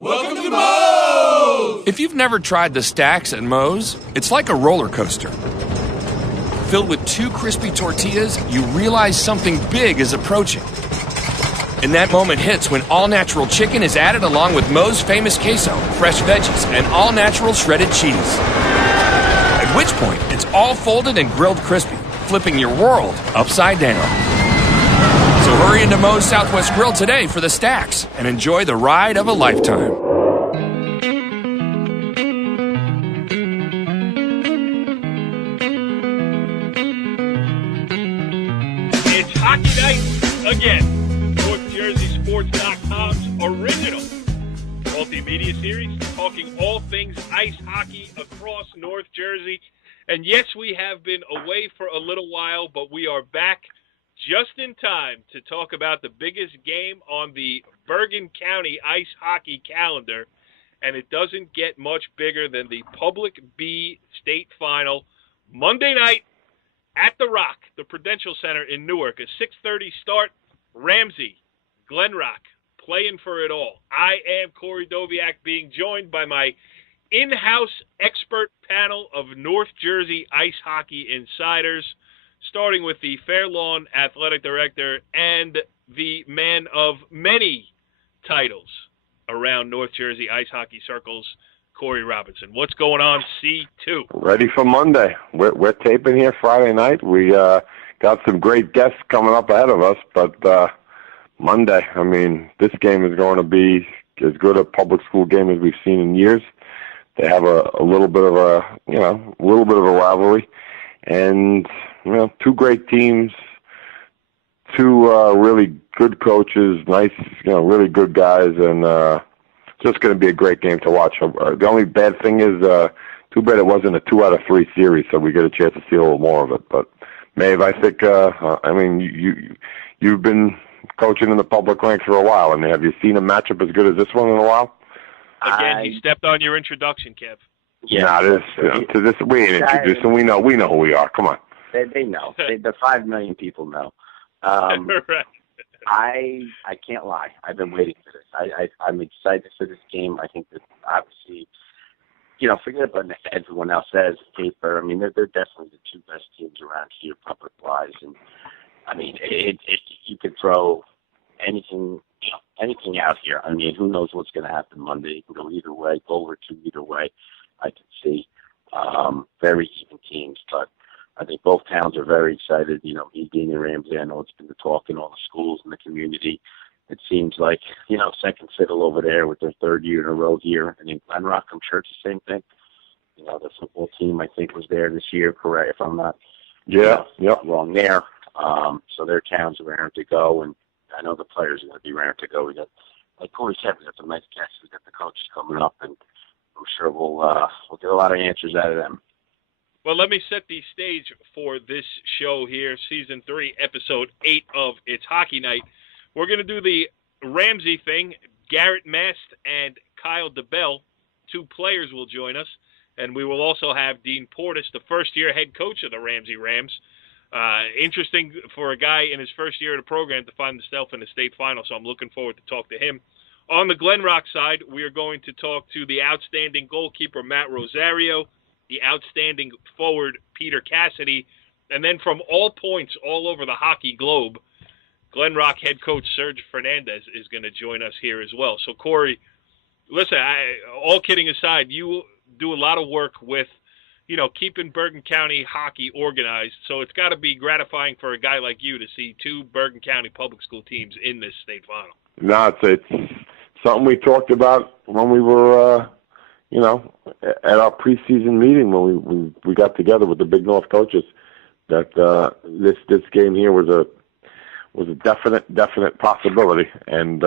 Welcome to Moe's! If you've never tried the stacks at Moe's, it's like a roller coaster. Filled with 2 crispy tortillas, you realize something big is approaching. And that moment hits when all-natural chicken is added along with Moe's famous queso, fresh veggies, and all-natural shredded cheese. At which point, it's all folded and grilled crispy, flipping your world upside down. So hurry into Moe's Southwest Grill today for the stacks and enjoy the ride of a lifetime. It's hockey night again. NorthJerseySports.com's original multimedia series talking all things ice hockey across North Jersey. And yes, we have been away for a little while, but we are back just in time to talk about the biggest game on the Bergen County ice hockey calendar, and it doesn't get much bigger than the Public B State Final Monday night at the Rock, the Prudential Center in Newark. A 6:30 start. Ramsey, Glen Rock, playing for it all. I am Corey Doviak, being joined by my in-house expert panel of North Jersey ice hockey insiders, starting with the Fairlawn Athletic Director and the man of many titles around North Jersey ice hockey circles, Corey Robinson. What's going on, C2? Ready for Monday. We're taping here Friday night. We got some great guests coming up ahead of us, but Monday, I mean, this game is going to be as good a public school game as we've seen in years. They have a little bit of a rivalry, and 2 great teams, 2 really good coaches, nice, really good guys, and it's just going to be a great game to watch. The only bad thing is, too bad it wasn't a 2 out of 3 series, so we get a chance to see a little more of it. But Maeve, I think, you've been coaching in the public ranks for a while. I mean, have you seen a matchup as good as this one in a while? Again, he stepped on your introduction, Kev. Yeah, we ain't introduced them. We know who we are. Come on. They know. The 5 million people know. Right. I can't lie. I've been waiting for this. I'm excited for this game. I think that obviously, forget about what everyone else says, paper. I mean, they're definitely the 2 best teams around here, public-wise. And, I mean, you could throw anything out here. I mean, who knows what's going to happen Monday. It can go either way, goal or 2 either way. I can see very even teams, but I think both towns are very excited. Me being in Ramsey, I know it's been the talk in all the schools in the community. It seems like, second fiddle over there with their 3rd year in a row here. And in Glen Rock, I'm sure it's the same thing. The football team, I think, was there this year, correct, if I'm not wrong there. So their towns are raring to go, and I know the players are going to be raring to go. We got, like Corey said, we got some nice guests. We got the coaches coming up, and I'm sure we'll get a lot of answers out of them. Well, let me set the stage for this show here, Season 3, Episode 8 of It's Hockey Night. We're going to do the Ramsey thing. Garrett, Mast, and Kyle Debel, 2 players, will join us. And we will also have Dean Portas, the first-year head coach of the Ramsey Rams. Interesting for a guy in his first year of the program to find himself in the state final, so I'm looking forward to talk to him. On the Glen Rock side, we are going to talk to the outstanding goalkeeper, Matt Rosario, the outstanding forward, Peter Cassidy, and then from all points all over the hockey globe, Glen Rock head coach Serge Fernandez is going to join us here as well. So, Corey, listen, all kidding aside, you do a lot of work with, keeping Bergen County hockey organized, so it's got to be gratifying for a guy like you to see 2 Bergen County public school teams in this state final. No, it's something we talked about when we were, at our preseason meeting when we got together with the Big North coaches, that this game here was a definite possibility, and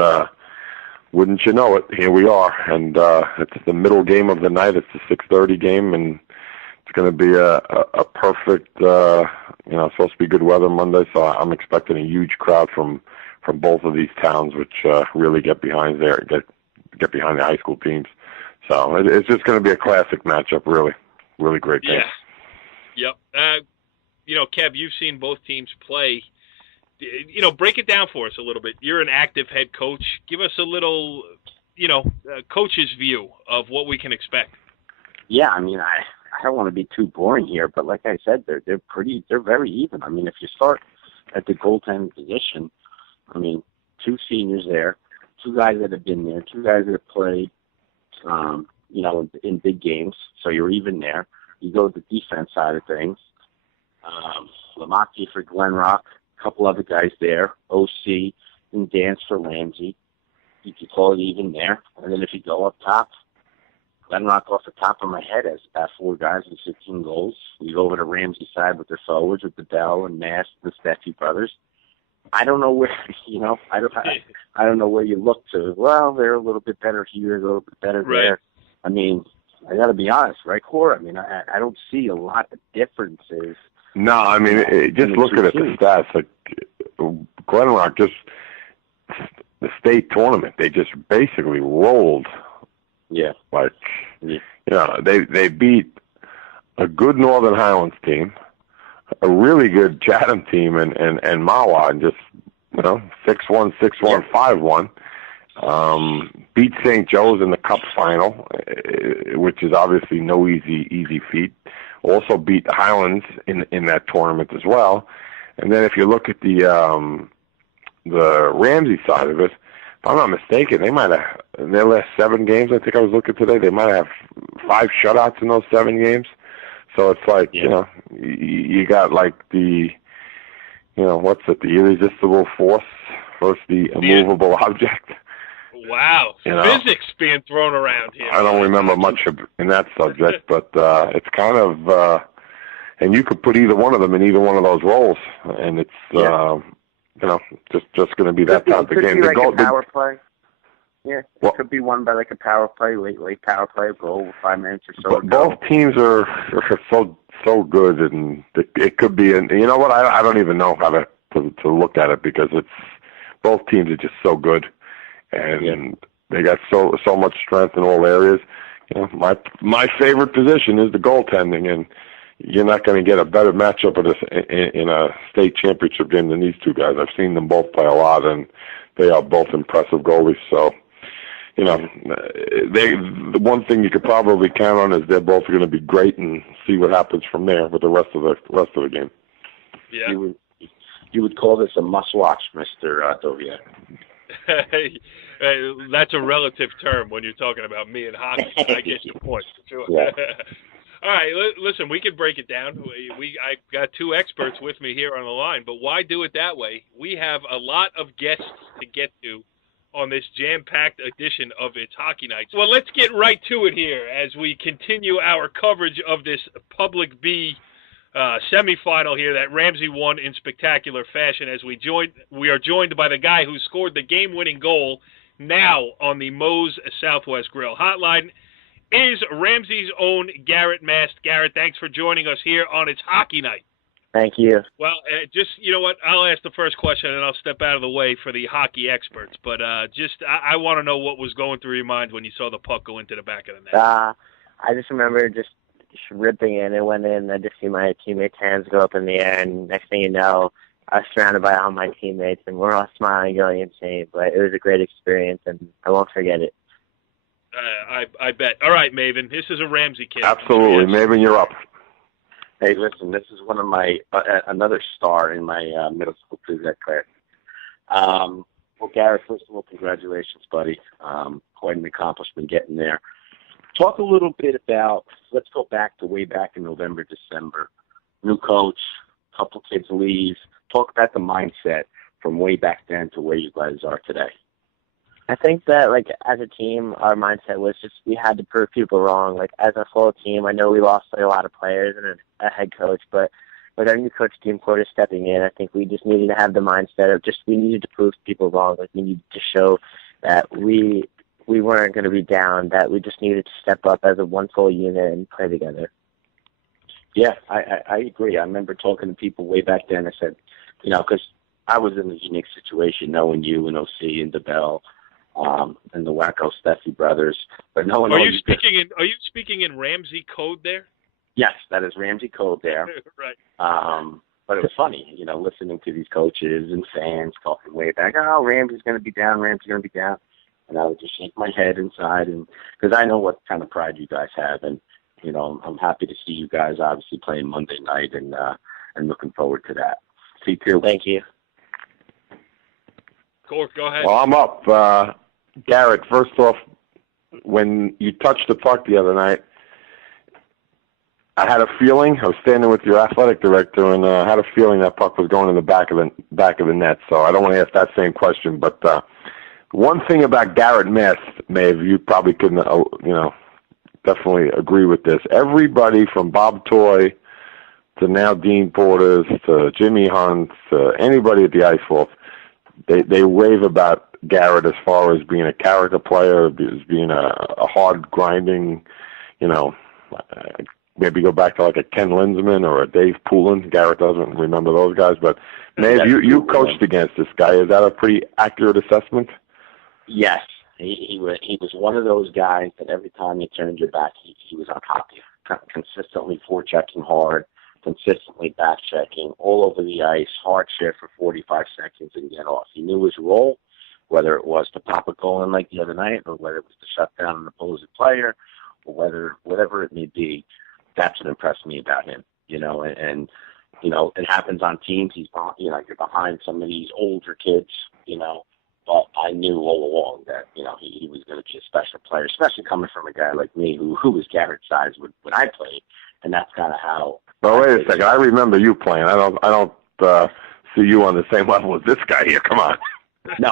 wouldn't you know it, here we are, and it's the middle game of the night. It's the 6:30 game, and it's going to be a perfect, supposed to be good weather Monday, so I'm expecting a huge crowd from both of these towns, which really get behind the high school teams. So it's just going to be a classic matchup, really, really great game. Yeah. Yep. Kev, you've seen both teams play. Break it down for us a little bit. You're an active head coach. Give us a little coach's view of what we can expect? Yeah, I mean, I don't want to be too boring here, but like I said, they're very even. I mean, if you start at the goaltending position, I mean, 2 seniors there, 2 guys that have been there, 2 guys that have played, in big games, so you're even there. You go to the defense side of things. Lamaki for Glen Rock, a couple other guys there, OC and Dance for Ramsey. You could call it even there. And then if you go up top, Glen Rock off the top of my head has about 4 guys with 16 goals. You go over to Ramsey side with their forwards with Debel and Mast and the Steffi brothers. I don't know where, I don't know where you look to. Well, they're a little bit better here, a little bit better there. I mean, I got to be honest, right, Cora? I mean, I don't see a lot of differences. No, I mean, just looking at the stats, like Glen Rock, just the state tournament, they just basically rolled. Yeah. They beat a good Northern Highlands team, a really good Chatham team, and Mawa, and just 6-1, 6-1, 5-1. Beat St. Joe's in the Cup final, which is obviously no easy feat. Also beat Highlands in that tournament as well. And then if you look at the Ramsey side of it, if I'm not mistaken, they might have, in their last 7 games, I think I was looking today, they might have 5 shutouts in those 7 games. So it's like, you got like the, what's it, the irresistible force versus the immovable object. Wow. Physics being thrown around here. I don't remember much in that subject, but it's kind of, and you could put either one of them in either one of those roles, and it's, just going to be that type of game. Could be like a power play. Yeah, it could be won by like a power play, late power play, goal with 5 minutes or so. But both teams are so good, and it could be. And you know what? I don't even know how to look at it, because it's both teams are just so good, and they got so much strength in all areas. My favorite position is the goaltending, and you're not going to get a better matchup in a state championship game than these 2 guys. I've seen them both play a lot, and they are both impressive goalies. So, the one thing you could probably count on is they're both going to be great, and see what happens from there with the rest of the game. Yeah, you would call this a must-watch, Mr. Dovier. That's a relative term when you're talking about me and hockey. I get your point. Sure. Yeah. All right, listen, we can break it down. I got 2 experts with me here on the line, but why do it that way? We have a lot of guests to get to on this jam-packed edition of It's Hockey Nights. Well, let's get right to it here as we continue our coverage of this Public B semifinal here that Ramsey won in spectacular fashion. As we are joined by the guy who scored the game-winning goal now on the Moe's Southwest Grill Hotline. Is Ramsey's own Garrett Mast. Garrett, thanks for joining us here on It's Hockey Night. Thank you. Well, you know what? I'll ask the first question, and I'll step out of the way for the hockey experts. But I want to know what was going through your mind when you saw the puck go into the back of the net. I just remember just ripping in. It went in. I just see my teammates' hands go up in the air, and next thing you know, I was surrounded by all my teammates, and we're all smiling, going insane. But it was a great experience, and I won't forget it. I bet. All right, Maven. This is a Ramsey kid. Absolutely. Maven, you're up. Hey, listen, this is one of my, another star in my middle school pre-vet class. Well, Garrett, first of all, congratulations, buddy. Quite an accomplishment getting there. Talk a little bit about, let's go back to way back in November, December. New coach, couple kids leave. Talk about the mindset from way back then to where you guys are today. I think that, as a team, our mindset was just we had to prove people wrong. As a full team, I know we lost a lot of players and a head coach, but with our new coach, Dean Portas, stepping in, I think we just needed to have the mindset of we needed to prove people wrong. We needed to show that we weren't going to be down, that we just needed to step up as a one full unit and play together. Yeah, I agree. I remember talking to people way back then. I said, because I was in a unique situation, knowing you and OC and Debel, and the Wacko Steffi brothers, but no one. Are you speaking in Ramsey code there? Yes, that is Ramsey code there. Right. But it was funny, listening to these coaches and fans talking way back. Oh, Ramsey's going to be down. Ramsey's going to be down. And I would just shake my head inside, and because I know what kind of pride you guys have, and I'm happy to see you guys obviously playing Monday night, and looking forward to that. See you. Thank you. Cork, go ahead. Well, I'm up. Garrett, first off, when you touched the puck the other night, I had a feeling. I was standing with your athletic director, and I had a feeling that puck was going in the back of the net. So I don't want to ask that same question. But one thing about Garrett Mast, Maeve, you probably couldn't, definitely agree with this. Everybody from Bob Toy to now Dean Portas to Jimmy Hunt to anybody at the Ice Wolf, they rave about Garrett as far as being a character player, as being a hard grinding, maybe go back to like a Ken Linsman or a Dave Poulin. Garrett doesn't remember those guys, but Maeve, you coached against this guy. Is that a pretty accurate assessment? Yes, he was one of those guys that every time you turned your back, he was on top of you, consistently forechecking hard, consistently back checking, all over the ice, hard shift for 45 seconds and get off. He knew his role, whether it was to pop a goal in like the other night, or whether it was to shut down an opposing player, or whatever it may be. That's what impressed me about him, and it happens on teams. He's, you're behind some of these older kids, but I knew all along that, he was going to be a special player, especially coming from a guy like me who was Garrett's size when I played, and that's kind of how. Well, wait a second. I remember you playing. I don't see you on the same level as this guy here. Come on. No.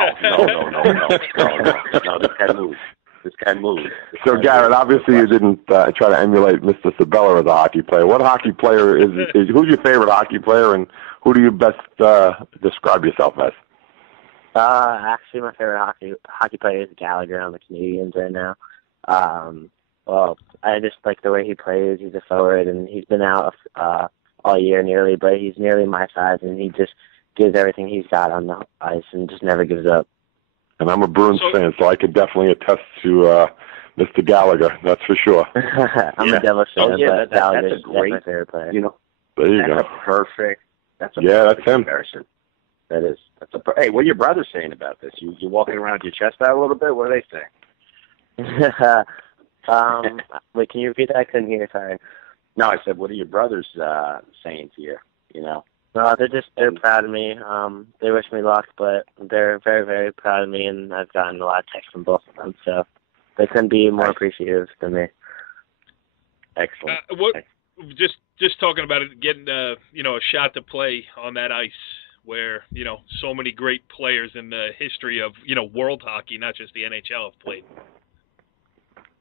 This guy moves. So, Garrett, obviously you didn't try to emulate Mr. Sabella as a hockey player. What hockey player who's your favorite hockey player, and who do you best describe yourself as? Actually, my favorite hockey player is Gallagher on the Canadiens right now. Well, I just like the way he plays. He's a forward, and he's been out all year nearly, but he's nearly my size, and he just gives everything he's got on the ice and just never gives up. And I'm a Bruins fan, so I could definitely attest to Mr. Gallagher. That's for sure. I'm a Devils fan, but that's my favorite player. There you go. Perfect. That's a that's him. Comparison. Hey, what are your brothers saying about this? You walking around with your chest out a little bit? What are they saying? Wait, can you repeat that? I couldn't hear. Sorry. No, I said, what are your brothers saying to you? No, they're proud of me. They wish me luck, but they're very, very proud of me, and I've gotten a lot of texts from both of them, so they couldn't be more appreciative than me. Excellent. Just talking about it, getting a shot to play on that ice where so many great players in the history of world hockey, not just the NHL, have played.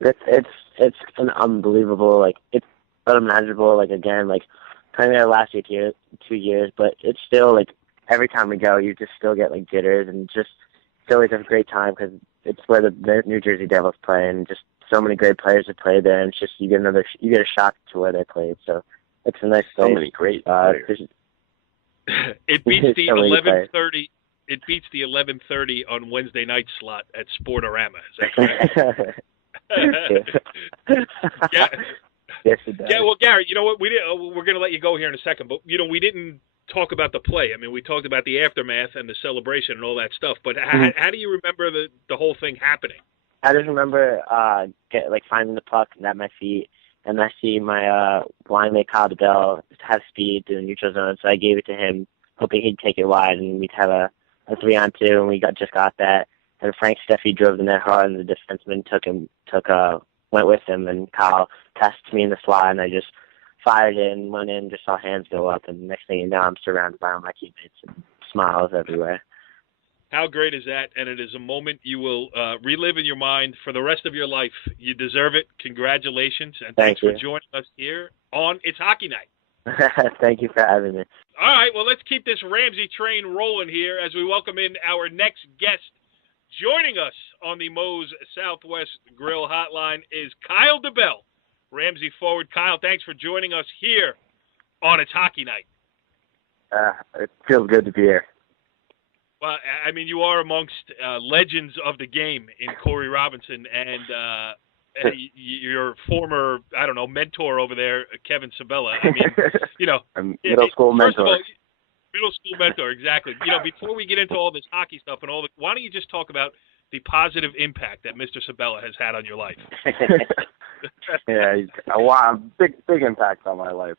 It's an unbelievable, it's unimaginable. Again, playing there the last 2 years, but it's still every time we go, you just still get jitters, and just still always have a great time because it's where the New Jersey Devils play, and just so many great players have played there, and it's just you get a shot to where they played. So it's a nice place. So many great players. It beats the 11:30. It beats the 11:30 on Wednesday night slot at Sportorama. Is that correct? Yeah. Yes, it does. Yeah, well, Garrett, you know what? We're going to let you go here in a second, but we didn't talk about the play. I mean, we talked about the aftermath and the celebration and all that stuff. But how do you remember the whole thing happening? I just remember finding the puck at my feet, and I see my line mate Kyle Debel have speed to the neutral zone, so I gave it to him, hoping he'd take it wide, and we'd have a 3-on-2, and we just got that. And Frank Steffi drove the net hard, and the defenseman went with him, and Kyle passed to me in the slot, and I just fired it and went in, just saw hands go up, and next thing you know, I'm surrounded by all my teammates and smiles everywhere. How great is that? And it is a moment you will relive in your mind for the rest of your life. You deserve it. Congratulations, and thanks for joining us here on It's Hockey Night. Thank you for having me. All right, well, let's keep this Ramsey train rolling here as we welcome in our next guest. Joining us on the Moe's Southwest Grill Hotline is Kyle Debel, Ramsey forward. Kyle, thanks for joining us here on It's Hockey Night. It feels good to be here. Well, I mean, you are amongst legends of the game in Corey Robinson and your former, mentor over there, Kevin Sabella. I mean, middle school mentor. First of all, middle school mentor, exactly. Before we get into all this hockey stuff and why don't you just talk about the positive impact that Mr. Sabella has had on your life? Yeah, he's a big impact on my life.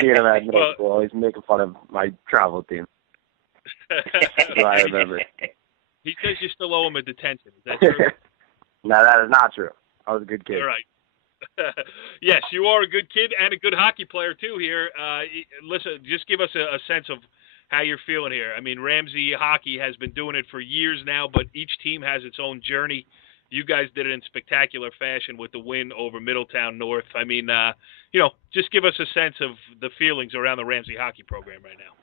Seeing him at middle school, he's making fun of my travel team. So I remember. He says you still owe him a detention. Is that true? No, that is not true. I was a good kid. All right. Yes, you are a good kid and a good hockey player too here. Listen, just give us a sense of how you're feeling here. I mean, Ramsey hockey has been doing it for years now, but each team has its own journey. You guys did it in spectacular fashion with the win over Middletown North. I mean, just give us a sense of the feelings around the Ramsey hockey program right now.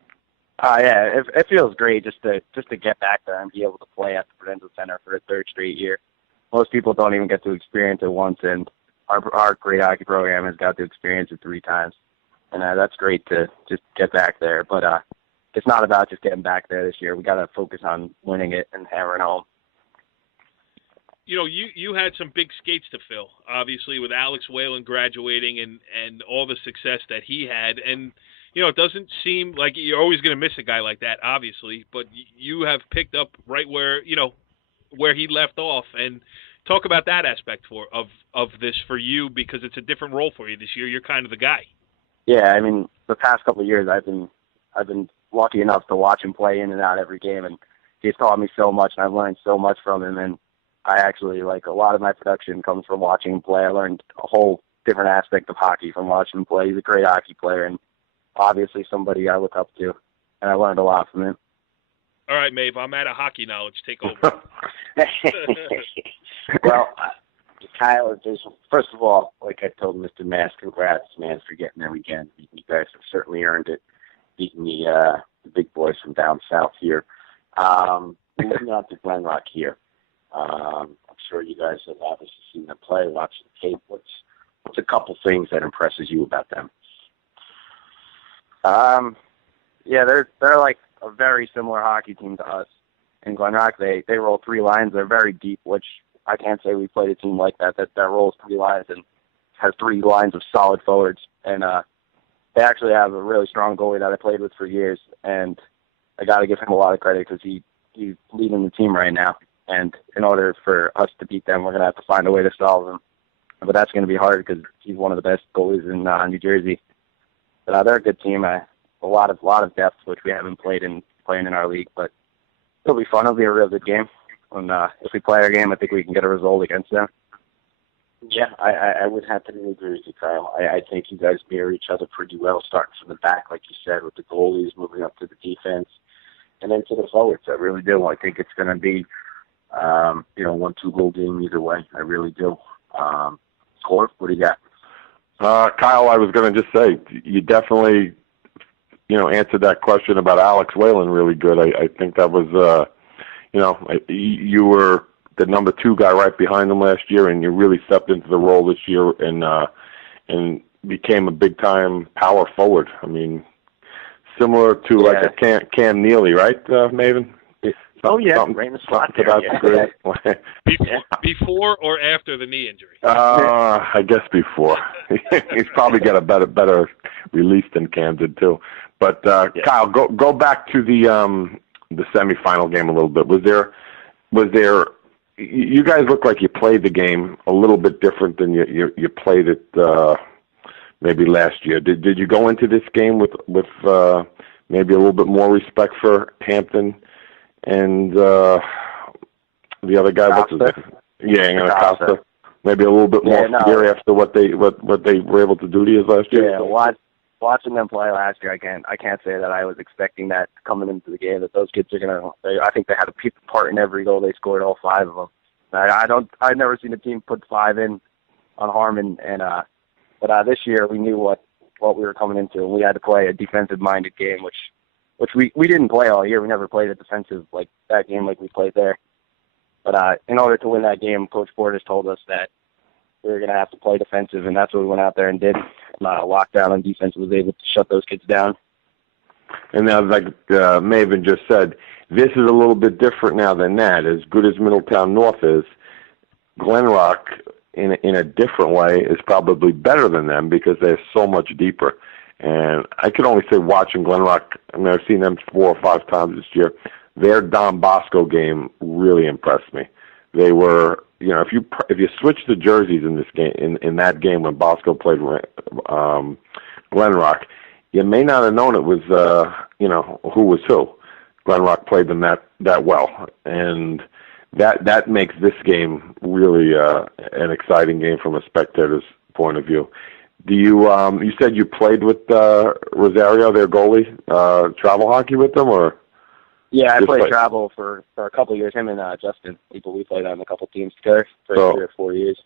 Yeah, it feels great just to get back there and be able to play at the Prudential Center for a third straight year. Most people don't even get to experience it once, and our great hockey program has got to experience it 3 times. And that's great to just get back there. But it's not about just getting back there this year. We got to focus on winning it and hammering home. You had some big skates to fill, obviously, with Alex Whalen graduating and all the success that he had. And, it doesn't seem like you're always going to miss a guy like that, obviously, but you have picked up right where he left off. And talk about that aspect of this for you, because it's a different role for you this year. You're kind of the guy. Yeah, I mean, the past couple of years I've been lucky enough to watch him play in and out every game, and he's taught me so much, and I've learned so much from him. And I actually, a lot of my production comes from watching him play. I learned a whole different aspect of hockey from watching him play. He's a great hockey player, and obviously somebody I look up to, and I learned a lot from him. All right, Maeve, I'm out of hockey knowledge. Take over. Well, Kyle, first of all, like I told Mr. Mast, congrats, man, for getting there again. You guys have certainly earned it, beating the big boys from down south here. Moving on to Glen Rock here. I'm sure you guys have obviously seen them play, watched the tape. What's a couple things that impresses you about them? Yeah, they're like a very similar hockey team to us. In Glen Rock, they roll 3 lines. They're very deep, which I can't say we played a team like that rolls 3 lines and has 3 lines of solid forwards. And they actually have a really strong goalie that I played with for years, and I got to give him a lot of credit because he's leading the team right now. And in order for us to beat them, we're going to have to find a way to solve them. But that's going to be hard because he's one of the best goalies in New Jersey. But they're a good team. A lot of depth, which we haven't playing in our league. But it'll be fun. It'll be a real good game. And if we play our game, I think we can get a result against them. Yeah, I would have to agree with you, Kyle. I think you guys mirror each other pretty well, starting from the back, like you said, with the goalies moving up to the defense, and then to the forwards. I really do. I think it's going to be, 1-2 goal game either way. I really do. Corp, what do you got? Kyle, I was going to just say, you definitely, answered that question about Alex Whalen really good. I think that was, you were the number 2 guy right behind him last year, and you really stepped into the role this year and became a big-time power forward. I mean, similar to like a Cam Neely, right, Maven? Right in the slot there. Before or after the knee injury? I guess before. He's probably got a better release than Cam did too. But Kyle, go back to the semifinal game a little bit. Was there? You guys look like you played the game a little bit different than you played it maybe last year. Did you go into this game with maybe a little bit more respect for Hampton and the other guy? What's his name? Yeah, Acosta. Maybe a little bit more fear after what they were able to do to you last year. Yeah, watching them play last year, I can't say that I was expecting that coming into the game, that those kids are gonna. I think they had a part in every goal they scored, all 5 of them. I've never seen a team put 5 in on Harmon, but this year we knew what we were coming into, and we had to play a defensive-minded game, which we didn't play all year. We never played a defensive like that game like we played there. But in order to win that game, Coach Portas told us that we were going to have to play defensive, and that's what we went out there and did. Lockdown on defense was able to shut those kids down. And now, like Maven just said, this is a little bit different now than that. As good as Middletown North is, Glen Rock, in a different way, is probably better than them because they're so much deeper. And I can only say watching Glen Rock, I mean, I've seen them 4 or 5 times this year. their Don Bosco game really impressed me. They were, if you switch the jerseys in this game, in that game when Bosco played Glen Rock, you may not have known it was, who was who. Glen Rock played them that well, and that makes this game really an exciting game from a spectator's point of view. Do you said you played with Rosario, their goalie, travel hockey with them, or? Yeah, I played travel for a couple of years. Him and Justin, we played on a couple teams together for 3 or 4 years.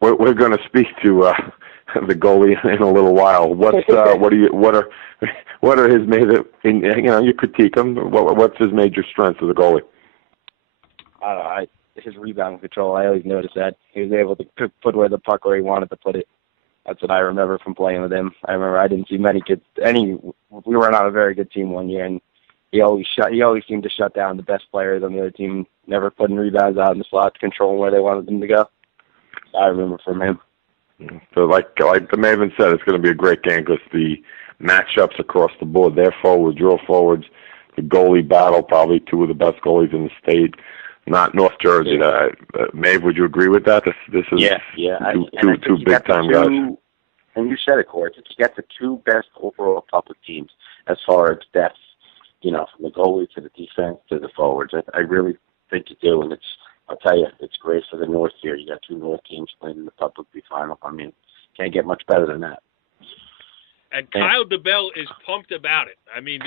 We're going to speak to the goalie in a little while. What are his major? You critique him. What's his major strengths as a goalie? I don't know. His rebound control. I always noticed that he was able to put away the puck where he wanted to put it. That's what I remember from playing with him. I remember I didn't see many kids. We were not a very good team one year, and he always seemed to shut down the best players on the other team. Never putting rebounds out in the slot, controlling where they wanted them to go. So I remember from him. So, like the Maven said, it's going to be a great game because the matchups across the board, their forwards, your forwards, the goalie battle, probably two of the best goalies in the state. Not North Jersey. Maeve, would you agree with that? This is two big time guys. And you said it, Corey. You got the two best overall public teams as far as depth. From the goalie to the defense to the forwards. I really think you do, and I'll tell you, it's great for the North here. You got two North teams playing in the Public B final. I mean, can't get much better than that. And Kyle Debel is pumped about it. I mean,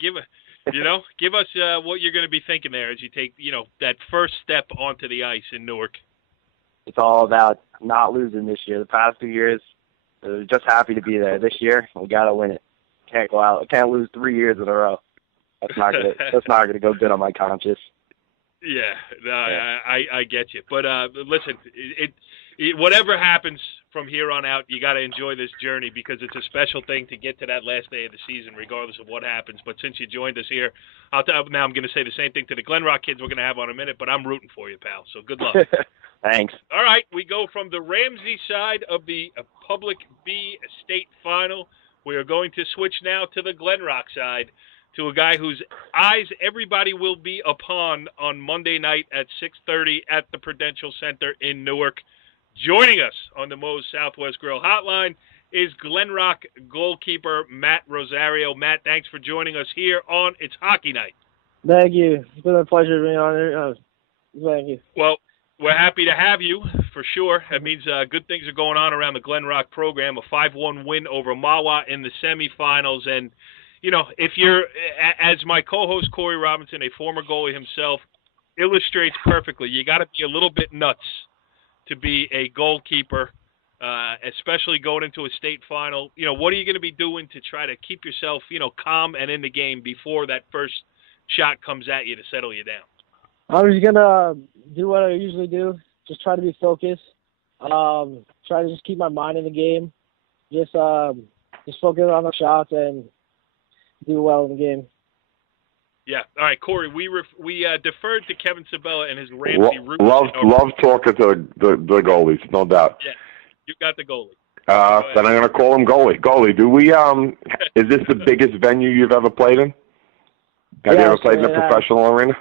give us what you're going to be thinking there as you take, that first step onto the ice in Newark. It's all about not losing this year. The past 2 years, we're just happy to be there. This year, we got to win it. Can't go out. Can't lose 3 years in a row. That's not gonna go good on my conscience. Yeah, I get you. But listen, whatever happens from here on out, you got to enjoy this journey because it's a special thing to get to that last day of the season, regardless of what happens. But since you joined us here, now I'm going to say the same thing to the Glen Rock kids we're going to have on a minute. But I'm rooting for you, pal. So good luck. Thanks. All right, we go from the Ramsey side of the Public B state final. We are going to switch now to the Glen Rock side, to a guy whose eyes everybody will be upon on Monday night at 6:30 at the Prudential Center in Newark. Joining us on the Moe's Southwest Grill Hotline is Glen Rock goalkeeper Matt Rosario. Matt, thanks for joining us here on It's Hockey Night. Thank you. It's been a pleasure being on here. Thank you. Well, we're happy to have you, for sure. That means good things are going on around the Glen Rock program, a 5-1 win over Mawa in the semifinals. And if you're, as my co-host Corey Robinson, a former goalie himself, illustrates perfectly, you got to be a little bit nuts to be a goalkeeper, especially going into a state final. What are you going to be doing to try to keep yourself, calm and in the game before that first shot comes at you to settle you down? I'm just going to do what I usually do, just try to be focused, try to just keep my mind in the game, just focus on the shots and do well in the game. Yeah. All right, Corey. We deferred to Kevin Sabella and his Ramsey route. Love talking to the goalies, no doubt. Yeah, you got the goalie. Then I'm going to call him goalie. Goalie, do we? Is this the biggest venue you've ever played in? Have you ever played in a professional arena?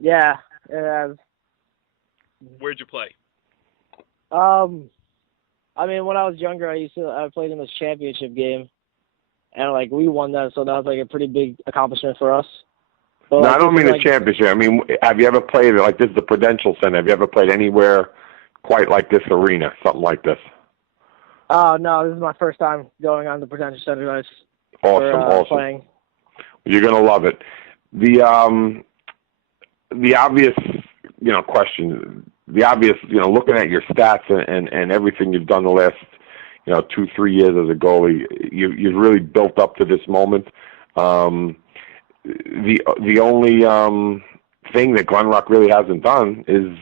Yeah, it has. Where'd you play? I mean, when I was younger, I played in this championship game. And, we won that, so that was, a pretty big accomplishment for us. But, no, I don't mean a championship. I mean, have you ever played, this is the Prudential Center, have you ever played anywhere quite like this arena, something like this? No, this is my first time going on the Prudential Center. Awesome. Playing. You're going to love it. The obvious, question, looking at your stats and everything you've done the last 2-3 years as a goalie, you've really built up to this moment. The only thing that Glen Rock really hasn't done is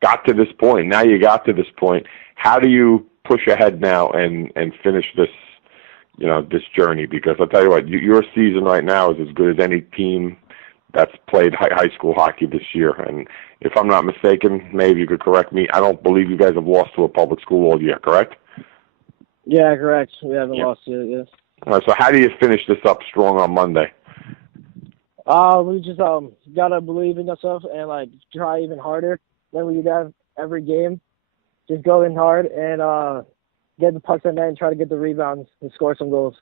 got to this point. Now you got to this point. How do you push ahead now and finish this, this journey? Because I'll tell you what, your season right now is as good as any team that's played high school hockey this year. And if I'm not mistaken, maybe you could correct me, I don't believe you guys have lost to a public school all year, correct? Yeah, correct. We haven't lost yet, yes. All right, so how do you finish this up strong on Monday? We just gotta believe in ourselves and like try even harder than we do every game. Just go in hard and get the pucks in net and try to get the rebounds and score some goals.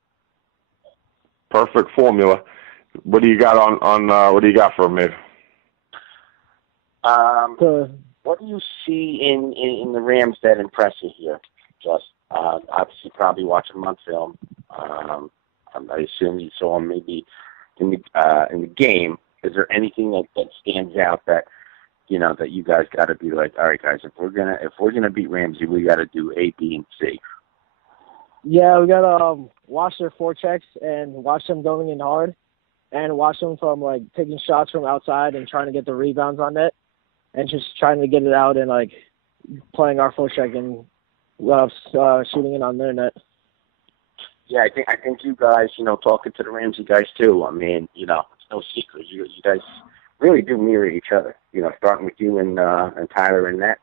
Perfect formula. What do you got on what do you got for me? What do you see in the Rams that impress you here? Just obviously probably watching them on film. I assume you saw them maybe in the game. Is there anything that stands out that that you guys got to be like, all right, guys, if we're gonna beat Ramsey, we got to do A, B, and C. Yeah, we gotta watch their forechecks and watch them going in hard, and watch them from like taking shots from outside and trying to get the rebounds on net, and just trying to get it out and like playing our forecheck and shooting it on their net. Yeah, I think you guys, talking to the Ramsey guys too. I mean, it's no secret. You guys really do mirror each other. Starting with you and Tyler and that.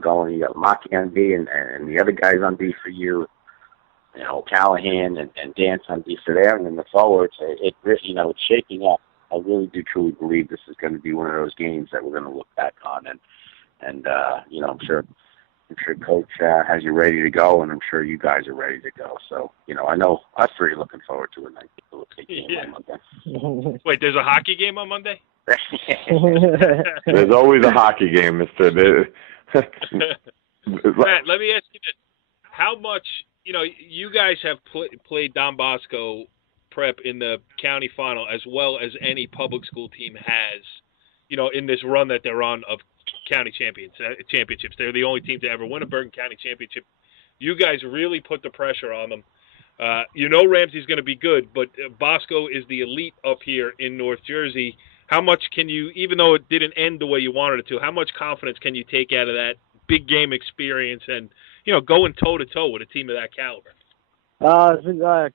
Going, you got Maki on D and the other guys on D for you. Callahan and Dance on D for there, and then the forwards. It's shaping up. I really do truly believe this is going to be one of those games that we're going to look back on, and I'm sure Coach has you ready to go, and I'm sure you guys are ready to go. So, I know us three are looking forward to a nice game on Monday. Wait, there's a hockey game on Monday? There's always a hockey game, Mr. Matt, let me ask you this. How much, you guys have played Don Bosco prep in the county final as well as any public school team has, in this run that they're on of county championships. They're the only team to ever win a Bergen County championship. You guys really put the pressure on them. Ramsey's going to be good, but Bosco is the elite up here in North Jersey. How much can you, even though it didn't end the way you wanted it to, how much confidence can you take out of that big game experience and, going toe-to-toe with a team of that caliber? It's been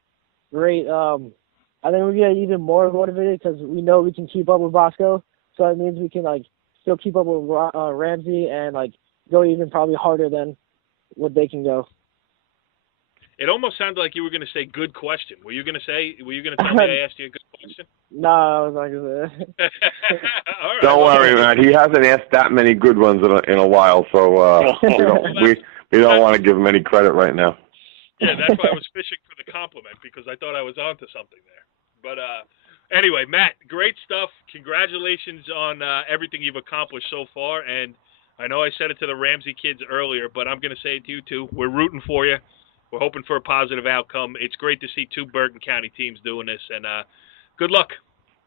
great. I think we get even more motivated because we know we can keep up with Bosco, so it means we can, still keep up with Ramsey and, go even probably harder than what they can go. It almost sounded like you were going to say good question. Were you going to tell me I asked you a good question? No, I was not going to say All right. Don't worry, man. He hasn't asked that many good ones in a while, so we don't want to give him any credit right now. Yeah, that's why I was fishing for the compliment, because I thought I was onto something there. But anyway, Matt, great stuff. Congratulations on everything you've accomplished so far. And I know I said it to the Ramsey kids earlier, but I'm going to say it to you too. We're rooting for you. We're hoping for a positive outcome. It's great to see two Bergen County teams doing this, and good luck.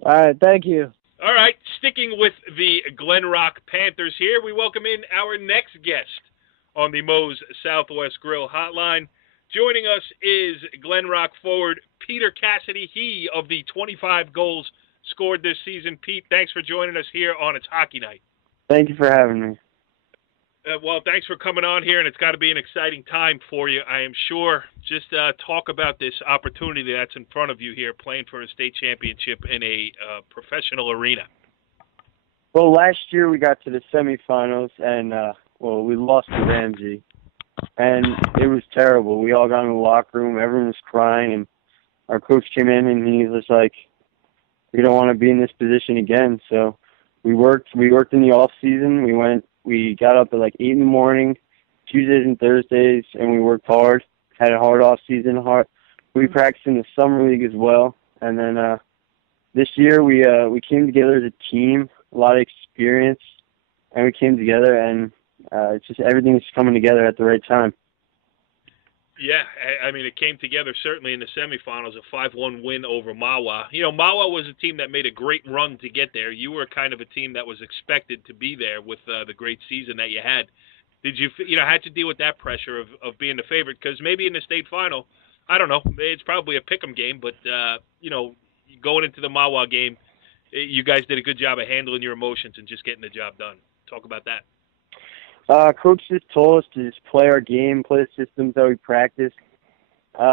All right, thank you. All right, sticking with the Glen Rock Panthers here, we welcome in our next guest on the Moe's Southwest Grill Hotline. Joining us is Glen Rock forward Peter Cassidy, he of the 25 goals scored this season. Pete, thanks for joining us here on It's Hockey Night. Thank you for having me. Well, thanks for coming on here, and it's got to be an exciting time for you, I am sure. Just talk about this opportunity that's in front of you here, playing for a state championship in a professional arena. Well, last year we got to the semifinals, and we lost to Ramsey, and it was terrible. We all got in the locker room, everyone was crying, and our coach came in, and he was like, "We don't want to be in this position again." So we worked in the off season. We got up at 8 in the morning, Tuesdays and Thursdays, and we worked hard. Had a hard off season. We practiced in the summer league as well, and then this year we came together as a team. A lot of experience, and we came together, and it's just everything's coming together at the right time. Yeah, I mean, it came together certainly in the semifinals, a 5-1 win over Mahwah. Mahwah was a team that made a great run to get there. You were kind of a team that was expected to be there with the great season that you had. Did you, had to deal with that pressure of being the favorite? Because maybe in the state final, I don't know, it's probably a pick'em game, but, going into the Mahwah game, you guys did a good job of handling your emotions and just getting the job done. Talk about that. Coach just told us to just play our game, play the systems that we practiced.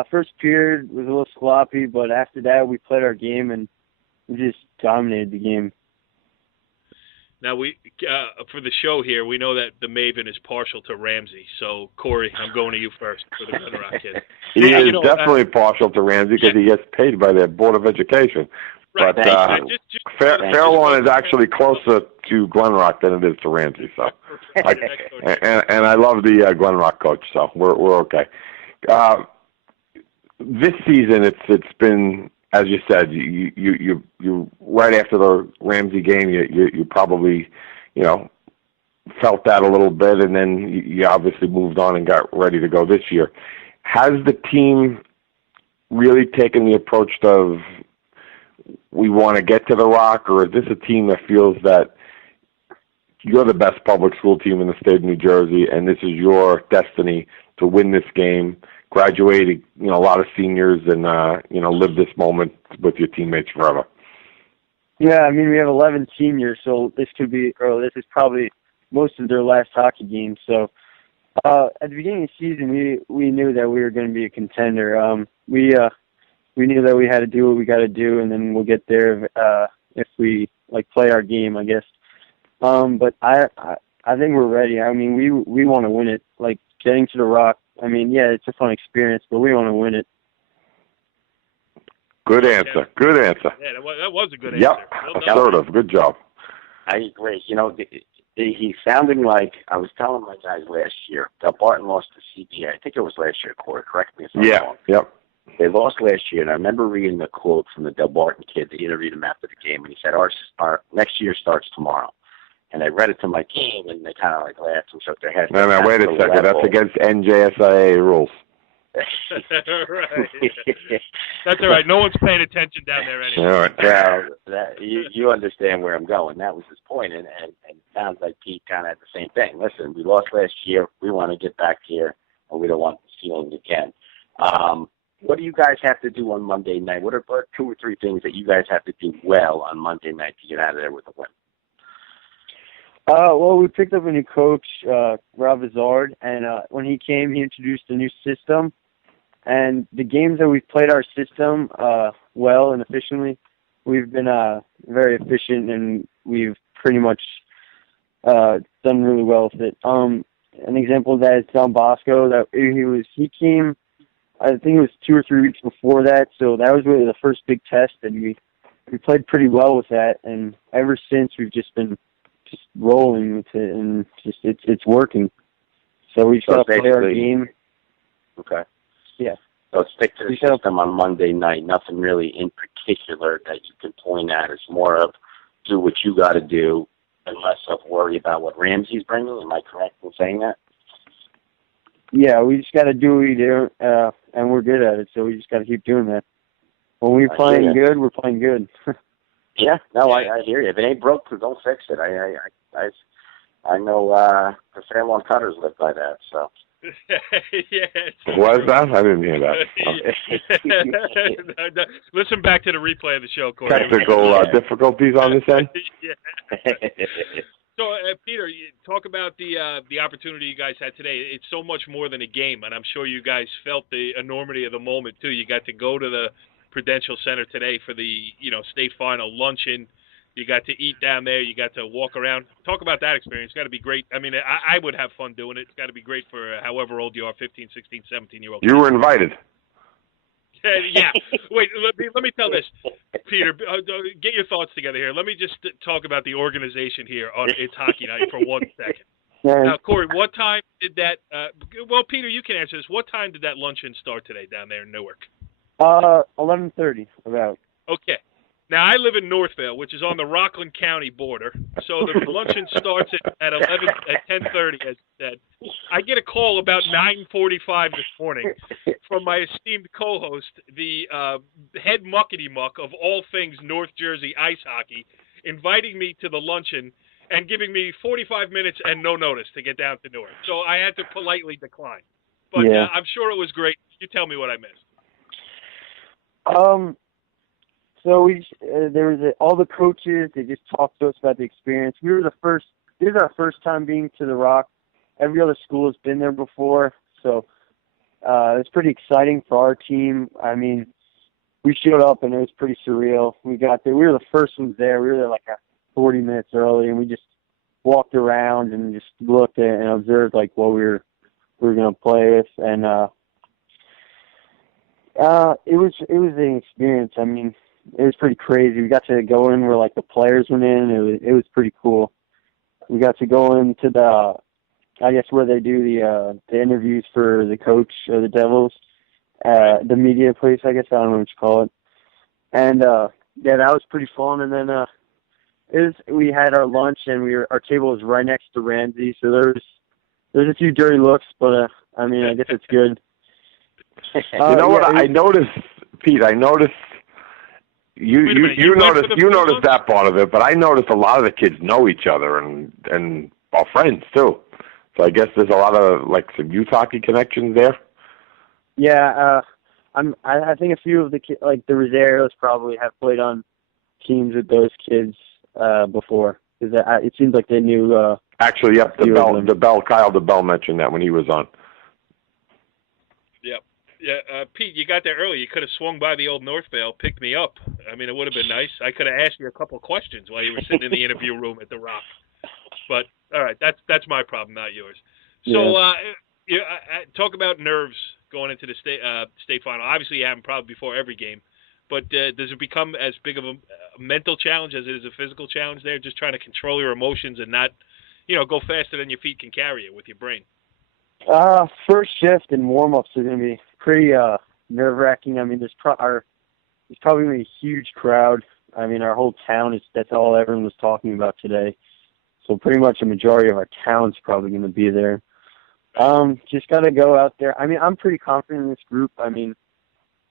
First period was a little sloppy, but after that we played our game and we just dominated the game. Now, we for the show here, we know that the Maven is partial to Ramsey. So, Corey, I'm going to you first for the Glen Rock kid. He is definitely partial to Ramsey because he gets paid by their Board of Education. Right. But Just Fairlawn is actually closer to Glen Rock than it is to Ramsey. So, and I love the Glen Rock coach. So we're okay. This season, it's been, as you said, you right after the Ramsey game, you probably, felt that a little bit, and then you obviously moved on and got ready to go this year. Has the team really taken the approach of we want to get to the Rock, or is this a team that feels that you're the best public school team in the state of New Jersey, and this is your destiny to win this game, graduate, a lot of seniors, and live this moment with your teammates forever? Yeah, we have 11 seniors, so this is probably most of their last hockey game. So at the beginning of the season, we knew that we were going to be a contender. We knew that we had to do what we got to do, and then we'll get there if we play our game, I guess. But I think we're ready. We want to win it. Getting to the Rock. It's a fun experience, but we want to win it. Good answer. Good answer. Yeah, that was a good answer. Yep, sort of. Good job. I agree. He's sounding like, I was telling my guys last year, Del Barton lost to CBA. I think it was last year, Corey. Correct me if I'm wrong. Yep. They lost last year, and I remember reading a quote from the Del Barton kid. They interviewed him after the game, and he said, our next year starts tomorrow. And I read it to my team, and they kind of laughed and shook their heads. No, wait a second. That's against NJSIA rules. Right. That's all right. No one's paying attention down there anyway. All right. Well, you understand where I'm going. That was his point, and it sounds like Pete kind of had the same thing. Listen, we lost last year. We want to get back here, and we don't want to see it again. What do you guys have to do on Monday night? What are 2 or 3 things that you guys have to do well on Monday night to get out of there with a win? Well, we picked up a new coach, Rob Vizard, and when he came, he introduced a new system. And the games that we've played our system well and efficiently, we've been very efficient, and we've pretty much done really well with it. An example of that is Don Bosco. That he came, I think it was 2 or 3 weeks before that, so that was really the first big test, and we played pretty well with that. And ever since, we've just been rolling with it, and it's working. So we just got to play our game. Okay. Yeah. So stick to the system on Monday night. Nothing really in particular that you can point at. It's more of do what you got to do and less of worry about what Ramsey's bringing. Am I correct in saying that? Yeah, we just got to do what we do, and we're good at it, so we just got to keep doing that. When we're playing good, we're playing good. Yeah, no, I hear you. If it ain't broke, don't fix it. I know the Fairlawn Cutters live by that, so. Yeah. Was that? I didn't hear that. Listen back to the replay of the show, Corey. Technical difficulties on this end? Yeah. So, Peter, talk about the opportunity you guys had today. It's so much more than a game, and I'm sure you guys felt the enormity of the moment, too. You got to go to the Prudential Center today for the state final luncheon. You got to eat down there. You got to walk around. Talk about that experience. It's got to be great. I would have fun doing it. It's got to be great for however old you are, 15, 16, 17-year-old. You were invited. Yeah. Wait, let me tell this. Peter, get your thoughts together here. Let me just talk about the organization here on It's Hockey Night for 1 second. Now, Corey, what time did that well, Peter, you can answer this. What time did that luncheon start today down there in Newark? 11:30 about. Okay. Now, I live in Northville, which is on the Rockland County border. So the luncheon starts at 10:30, as said. I get a call about 9:45 this morning from my esteemed co-host, the head muckety-muck of all things North Jersey ice hockey, inviting me to the luncheon and giving me 45 minutes and no notice to get down to Newark. So I had to politely decline. But yeah. I'm sure it was great. You tell me what I missed. So there was all the coaches. They just talked to us about the experience. We were the first. This is our first time being to the Rock. Every other school has been there before, so it's pretty exciting for our team. We showed up and it was pretty surreal. We got there. We were the first ones there. We were there like 40 minutes early, and we just walked around and just looked at and observed what we were going to play with, and it was an experience. was pretty crazy. We got to go in where like the players went in. It was pretty cool. We got to go into the, I guess where they do the interviews for the coach of the Devils, the media place. I guess I don't know what you call it. And yeah, that was pretty fun. And then we had our lunch, and our table was right next to Ramsey. So there's a few dirty looks, but I mean, I guess it's good. You know what I noticed, Pete? I noticed you noticed that part of it, but I noticed a lot of the kids know each other and are friends too. So I guess there's a lot of like some youth hockey connections there. Yeah, I think a few of the kids, like the Rosarios, probably have played on teams with those kids before. Because it seems like they knew. Actually, yep, Kyle Debel mentioned that when he was on. Yep. Yeah, Pete, you got there early. You could have swung by the old Northvale, picked me up. I mean, it would have been nice. I could have asked you a couple questions while you were sitting in the interview room at the Rock. But all right, that's my problem, not yours. So, talk about nerves going into the state final. Obviously, you have them probably before every game. But does it become as big of a mental challenge as it is a physical challenge there? Just trying to control your emotions and not, go faster than your feet can carry it with your brain. First shift and warm-ups are going to be pretty nerve-wracking. I mean, there's probably going to be a huge crowd. I mean, our whole town that's all everyone was talking about today. So pretty much a majority of our town's probably going to be there. Just got to go out there. I mean, I'm pretty confident in this group. I mean,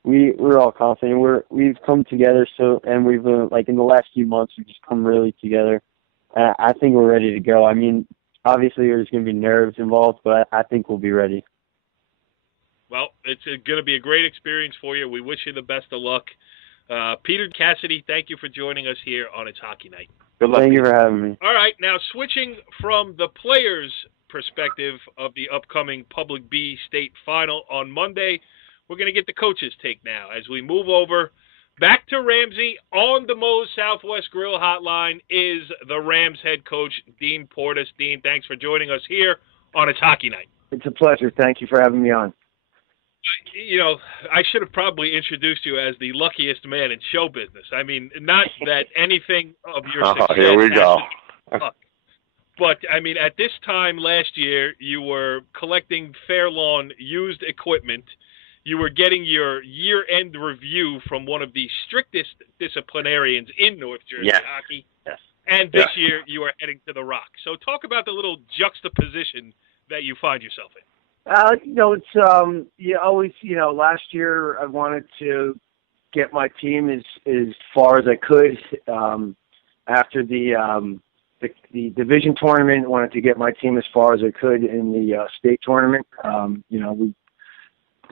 we're all confident. We've come together, and we've like in the last few months we've just come really together. I think we're ready to go. I mean, obviously there's going to be nerves involved, but I think we'll be ready. Well, it's going to be a great experience for you. We wish you the best of luck. Peter Cassidy, thank you for joining us here on It's Hockey Night. Good luck. Thank you for having me. All right, now switching from the players' perspective of the upcoming Public B state final on Monday, we're going to get the coaches' take now as we move over back to Ramsey. On the Moe's Southwest Grill Hotline is the Rams head coach, Dean Portas. Dean, thanks for joining us here on It's Hockey Night. It's a pleasure. Thank you for having me on. I should have probably introduced you as the luckiest man in show business. I mean, not that anything of your success. Here we go. But, I mean, at this time last year, you were collecting Fair Lawn used equipment. You were getting your year-end review from one of the strictest disciplinarians in North Jersey hockey. Yes. And this year, you are heading to the Rock. So talk about the little juxtaposition that you find yourself in. It's you always, last year I wanted to get my team as far as I could. After the division tournament, wanted to get my team as far as I could in the state tournament. We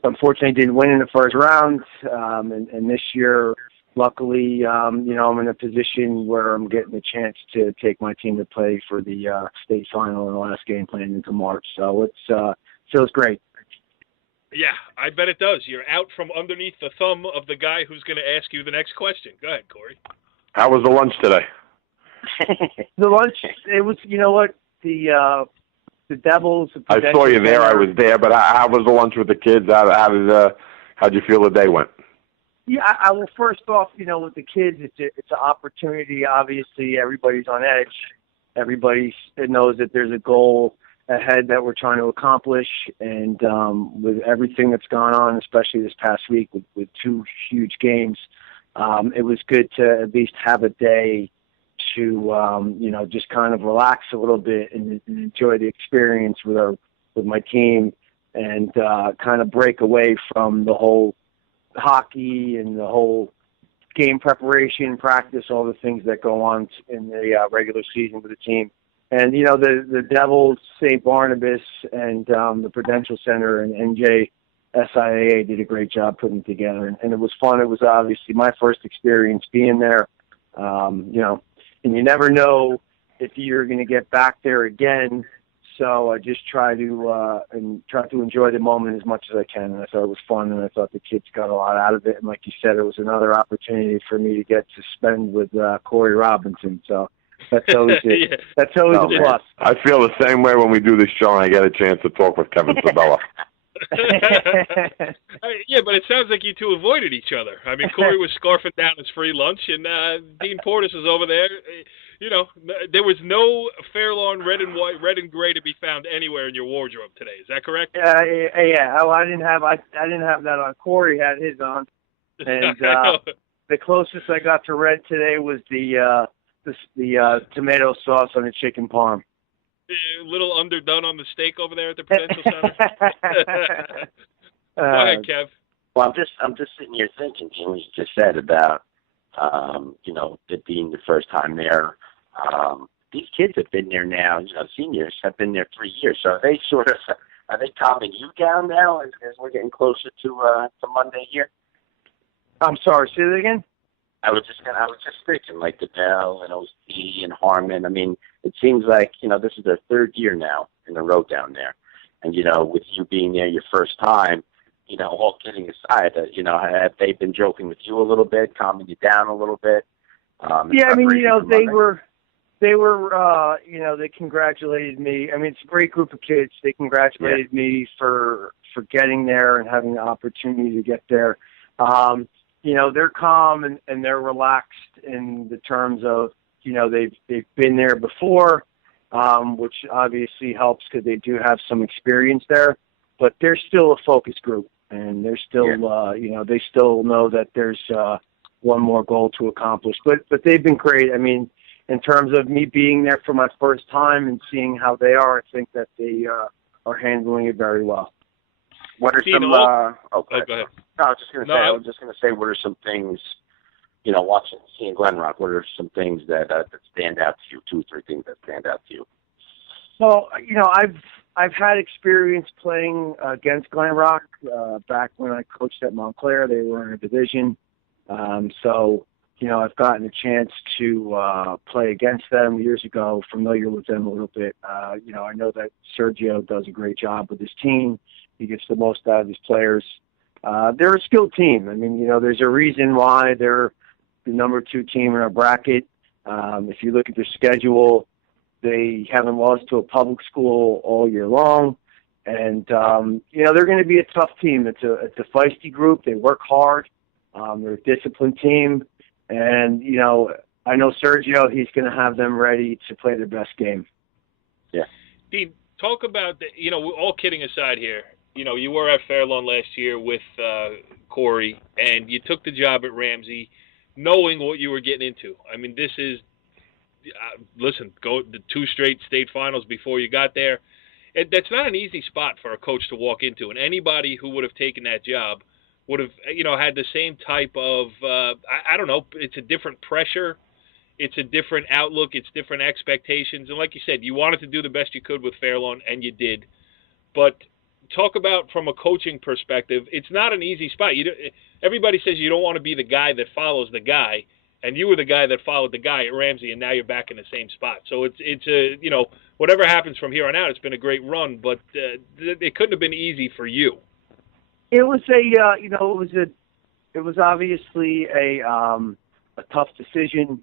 unfortunately didn't win in the first round, and this year, luckily, I'm in a position where I'm getting the chance to take my team to play for the state final in the last game planned into March. So it's feels great. Yeah, I bet it does. You're out from underneath the thumb of the guy who's going to ask you the next question. Go ahead, Corey. How was the lunch today? The lunch, it was, the Devils. The I saw you there. I was there, but how was the lunch with the kids? How'd you feel the day went? Yeah, I will first off, with the kids, it's an opportunity. Obviously, everybody's on edge. Everybody knows that there's a goal ahead that we're trying to accomplish, and with everything that's gone on, especially this past week with two huge games, it was good to at least have a day to just kind of relax a little bit and enjoy the experience with my team, and kind of break away from the whole hockey and the whole game preparation, practice, all the things that go on in the regular season with the team. And, the Devils, St. Barnabas, and the Prudential Center and NJSIAA did a great job putting it together. And it was fun. It was obviously my first experience being there, and you never know if you're going to get back there again. So I just try to enjoy the moment as much as I can. And I thought it was fun, and I thought the kids got a lot out of it. And like you said, it was another opportunity for me to get to spend with Corey Robinson. So that's always it. That's always a plus. I feel the same way when we do this show and I get a chance to talk with Kevin Sabella. Yeah, but it sounds like you two avoided each other. I mean, Corey was scarfing down his free lunch, and Dean Portas was over there. You know, there was no Fairlawn red and white, red and gray to be found anywhere in your wardrobe today. Is that correct? Yeah. Oh, I didn't have that on. Corey had his on, and the closest I got to red today was the tomato sauce on the chicken parm. A little underdone on the steak over there at the Prudential Center. Go ahead, Kev. Well, I'm just sitting here thinking, what you just said about, you know, it being the first time there. These kids have been there now. You know, seniors have been there 3 years. So are they calming you down now as we're getting closer to Monday here? I'm sorry. Say that again. I was just thinking, like Debel and OC and Harmon. I mean, it seems like, you know, this is their third year now in a row down there. And, you know, with you being there your first time, you know, all kidding aside, you know, have they been joking with you a little bit, calming you down a little bit? Yeah, I mean, you know, they were, you know, they congratulated me. I mean, it's a great group of kids. They congratulated me for getting there and having the opportunity to get there. You know, they're calm and they're relaxed in the terms of, you know, they've been there before, which obviously helps because they do have some experience there. But they're still a focus group, and they're still, you know, they still know that there's one more goal to accomplish. But they've been great. I mean, in terms of me being there for my first time and seeing how they are, I think that they are handling it very well. What are some? Go ahead. No, I was just gonna say, what are some things, you know, seeing Glen Rock? What are some things that stand out to you? 2 or 3 things that stand out to you. Well, you know, I've had experience playing against Glen Rock back when I coached at Montclair. They were in a division, so you know, I've gotten a chance to play against them years ago. Familiar with them a little bit. You know, I know that Sergio does a great job with his team. He gets the most out of his players. They're a skilled team. I mean, you know, there's a reason why they're the number 2 team in our bracket. If you look at their schedule, they haven't lost to a public school all year long. And, you know, they're going to be a tough team. It's a feisty group. They work hard. They're a disciplined team. And, you know, I know Sergio, he's going to have them ready to play their best game. Yeah. Dean, talk about, you know, all kidding aside here, you know, you were at Fairlawn last year with Corey, and you took the job at Ramsey knowing what you were getting into. I mean, this is, listen, go the 2 straight state finals before you got there. That's not an easy spot for a coach to walk into, and anybody who would have taken that job would have, you know, had the same type of, I don't know, it's a different pressure. It's a different outlook. It's different expectations. And like you said, you wanted to do the best you could with Fairlawn, and you did. But talk about from a coaching perspective, it's not an easy spot. Everybody says you don't want to be the guy that follows the guy, and you were the guy that followed the guy at Ramsey, and now you're back in the same spot. So it's a, you know, whatever happens from here on out, it's been a great run, but it couldn't have been easy for you. It was you know, it was obviously a tough decision.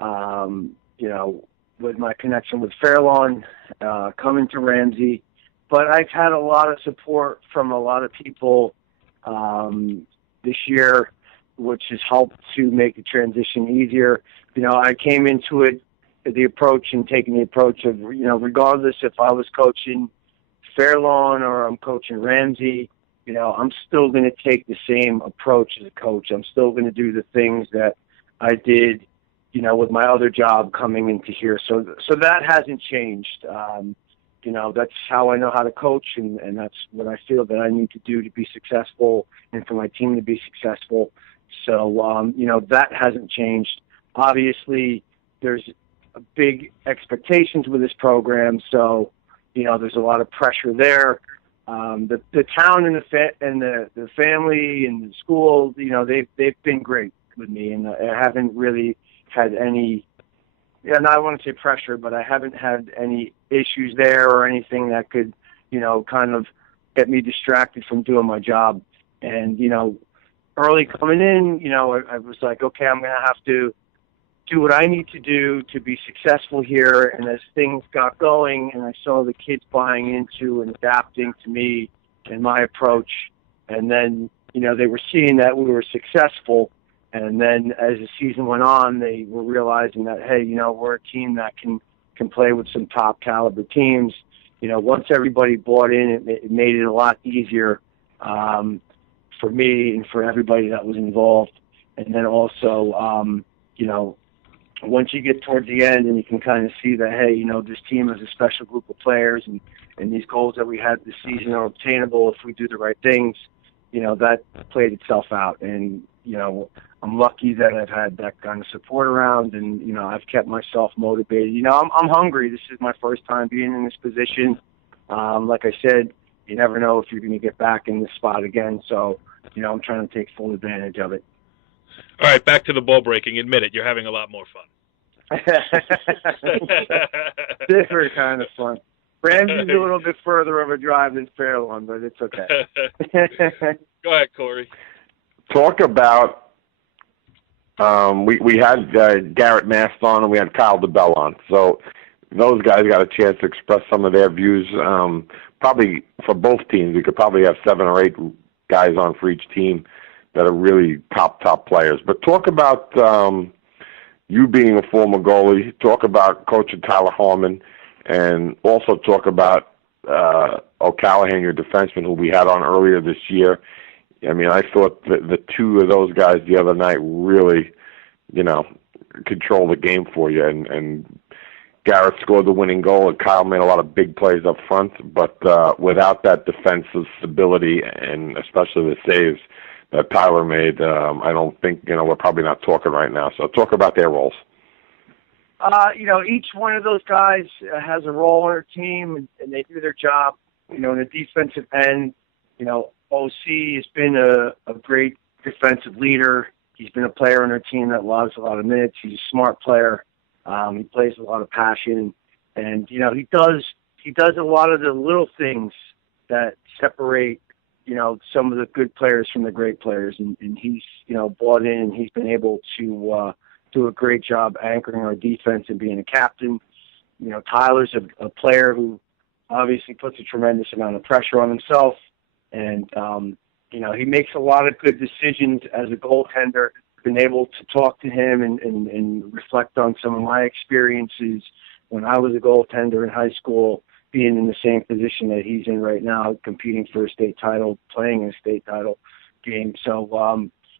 You know, with my connection with Fairlawn, coming to Ramsey. But I've had a lot of support from a lot of people this year, which has helped to make the transition easier. You know, I came into it, taking the approach of, you know, regardless if I was coaching Fairlawn or I'm coaching Ramsey, you know, I'm still going to take the same approach as a coach. I'm still going to do the things that I did, you know, with my other job coming into here. So that hasn't changed. You know, that's how I know how to coach, and that's what I feel that I need to do to be successful and for my team to be successful. So, you know, that hasn't changed. Obviously, there's big expectations with this program, so, you know, there's a lot of pressure there. The town and the family and the school, you know, they've been great with me, and I haven't really had any, and I don't want to say pressure, but I haven't had any issues there or anything that could, you know, kind of get me distracted from doing my job. And, you know, early coming in, you know, I was like, okay, I'm going to have to do what I need to do to be successful here. And as things got going and I saw the kids buying into and adapting to me and my approach. And then, they were seeing that we were successful. And then as the season went on, they were realizing that, hey, we're a team that can play with some top caliber teams. Once everybody bought in, it made it a lot easier for me and for everybody that was involved. And then also, once you get towards the end and you can kind of see that, hey, this team is a special group of players and these goals that we had this season are obtainable if we do the right things, that played itself out. And, I'm lucky that I've had that kind of support around and, I've kept myself motivated. I'm hungry. This is my first time being in this position. Like I said, you never know if you're going to get back in this spot again. So, I'm trying to take full advantage of it. All right, back to the ball breaking. Admit it, you're having a lot more fun. Different kind of fun. Ramsey's a little bit further of a drive than Fairlawn, but it's okay. Go ahead, Corey. Talk about we had Garrett Mast on and we had Kyle Debel on. So those guys got a chance to express some of their views. Probably for both teams, we could probably have 7 or 8 guys on for each team that are really top players. But talk about you being a former goalie. Talk about Coach Tyler Harmon, and also talk about O'Callahan, your defenseman, who we had on earlier this year. I mean, I thought the two of those guys the other night really, controlled the game for you. And Garrett scored the winning goal, and Kyle made a lot of big plays up front. But without that defensive stability, and especially the saves that Tyler made, I don't think, we're probably not talking right now. So talk about their roles. Each one of those guys has a role on our team, and they do their job. In the defensive end, OC has been a great defensive leader. He's been a player on our team that loves a lot of minutes. He's a smart player. He plays with a lot of passion, and he does a lot of the little things that separate some of the good players from the great players, and he's bought in, and he's been able to do a great job anchoring our defense and being a captain. Tyler's a player who obviously puts a tremendous amount of pressure on himself, and he makes a lot of good decisions as a goaltender. Been able to talk to him and reflect on some of my experiences when I was a goaltender in high school, being in the same position that he's in right now, competing for a state title, playing in a state title game. So,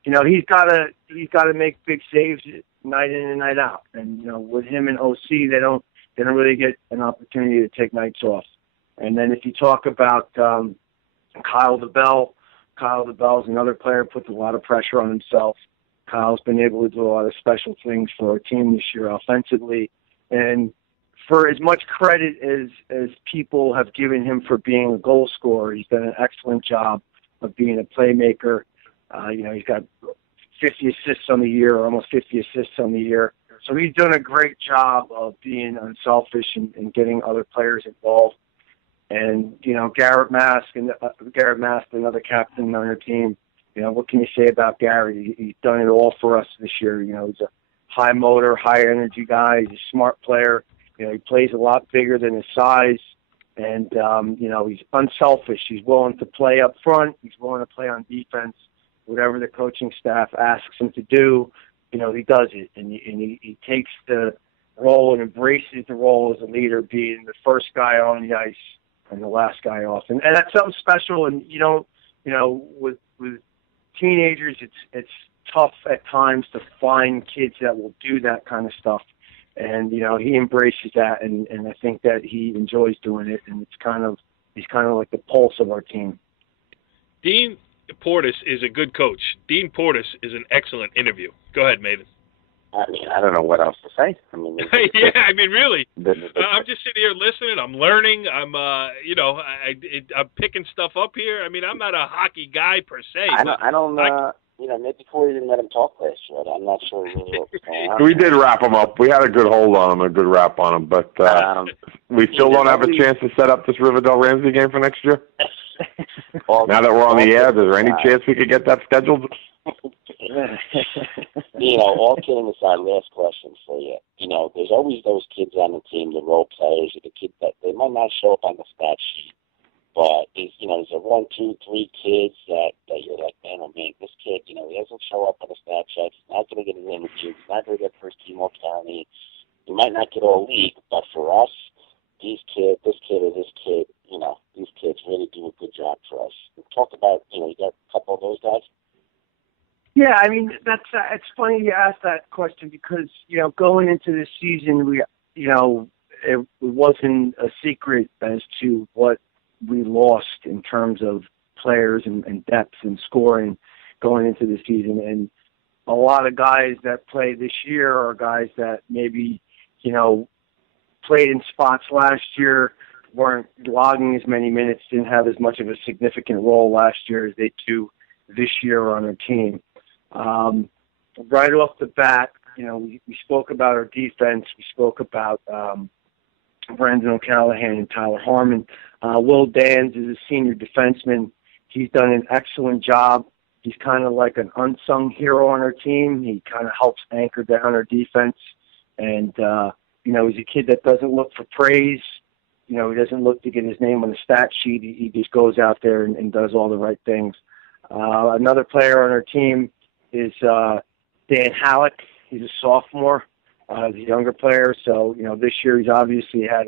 he's got to make big saves night in and night out. And, with him and OC, they don't really get an opportunity to take nights off. And then if you talk about Kyle Debel is another player who puts a lot of pressure on himself. Kyle's been able to do a lot of special things for our team this year offensively. And for as much credit as people have given him for being a goal scorer, he's done an excellent job of being a playmaker. He's got 50 assists on the year, or almost 50 assists on the year. So he's done a great job of being unselfish and getting other players involved. And, Garrett Mast, another captain on our team, what can you say about Garrett? He's done it all for us this year. He's a high motor, high energy guy. He's a smart player. He plays a lot bigger than his size. And, he's unselfish. He's willing to play up front. He's willing to play on defense. Whatever the coaching staff asks him to do, he does it. And he takes the role and embraces the role as a leader, being the first guy on the ice and the last guy off. And that's something special. And, with teenagers, it's tough at times to find kids that will do that kind of stuff. And, he embraces that, and I think that he enjoys doing it, and he's kind of like the pulse of our team. Dean Portas is a good coach. Dean Portas is an excellent interview. Go ahead, Maven. I don't know what else to say. Really. I'm just sitting here listening. I'm learning. I'm, I'm picking stuff up here. I'm not a hockey guy per se. I don't maybe Corey didn't let him talk last year. I'm not sure really what was going on. We did wrap him up. We had a good hold on him, a good wrap on him. But we still don't have a chance to set up this Riverdale Ramsey game for next year? Now that we're on the air, is there any chance we could get that scheduled? All kidding aside, last question for you. There's always those kids on the team, the role players, or the kids that they might not show up on the stat sheet, But there's a 1, 2, 3 kids that you're like, man, oh man, this kid, he doesn't show up on the stat sheet. He's not going to get an interview. He's not going to get first team all county. He might not get all league, but for us, this kid or this kid, these kids really do a good job for us. We talked about, you got a couple of those guys. Yeah, I mean, it's funny you asked that question because, going into this season, it wasn't a secret as to what we lost in terms of players and depth and scoring going into the season. And a lot of guys that play this year are guys that maybe, played in spots last year, weren't logging as many minutes, didn't have as much of a significant role last year as they do this year on our team. Right off the bat, we spoke about our defense. We spoke about Brandon O'Callahan and Tyler Harmon. Will Dans is a senior defenseman. He's done an excellent job. He's kind of like an unsung hero on our team. He kind of helps anchor down our defense. And, he's a kid that doesn't look for praise. He doesn't look to get his name on the stat sheet. He just goes out there and does all the right things. Another player on our team is Dan Halleck. He's a sophomore. He's a younger player. So, this year he's obviously had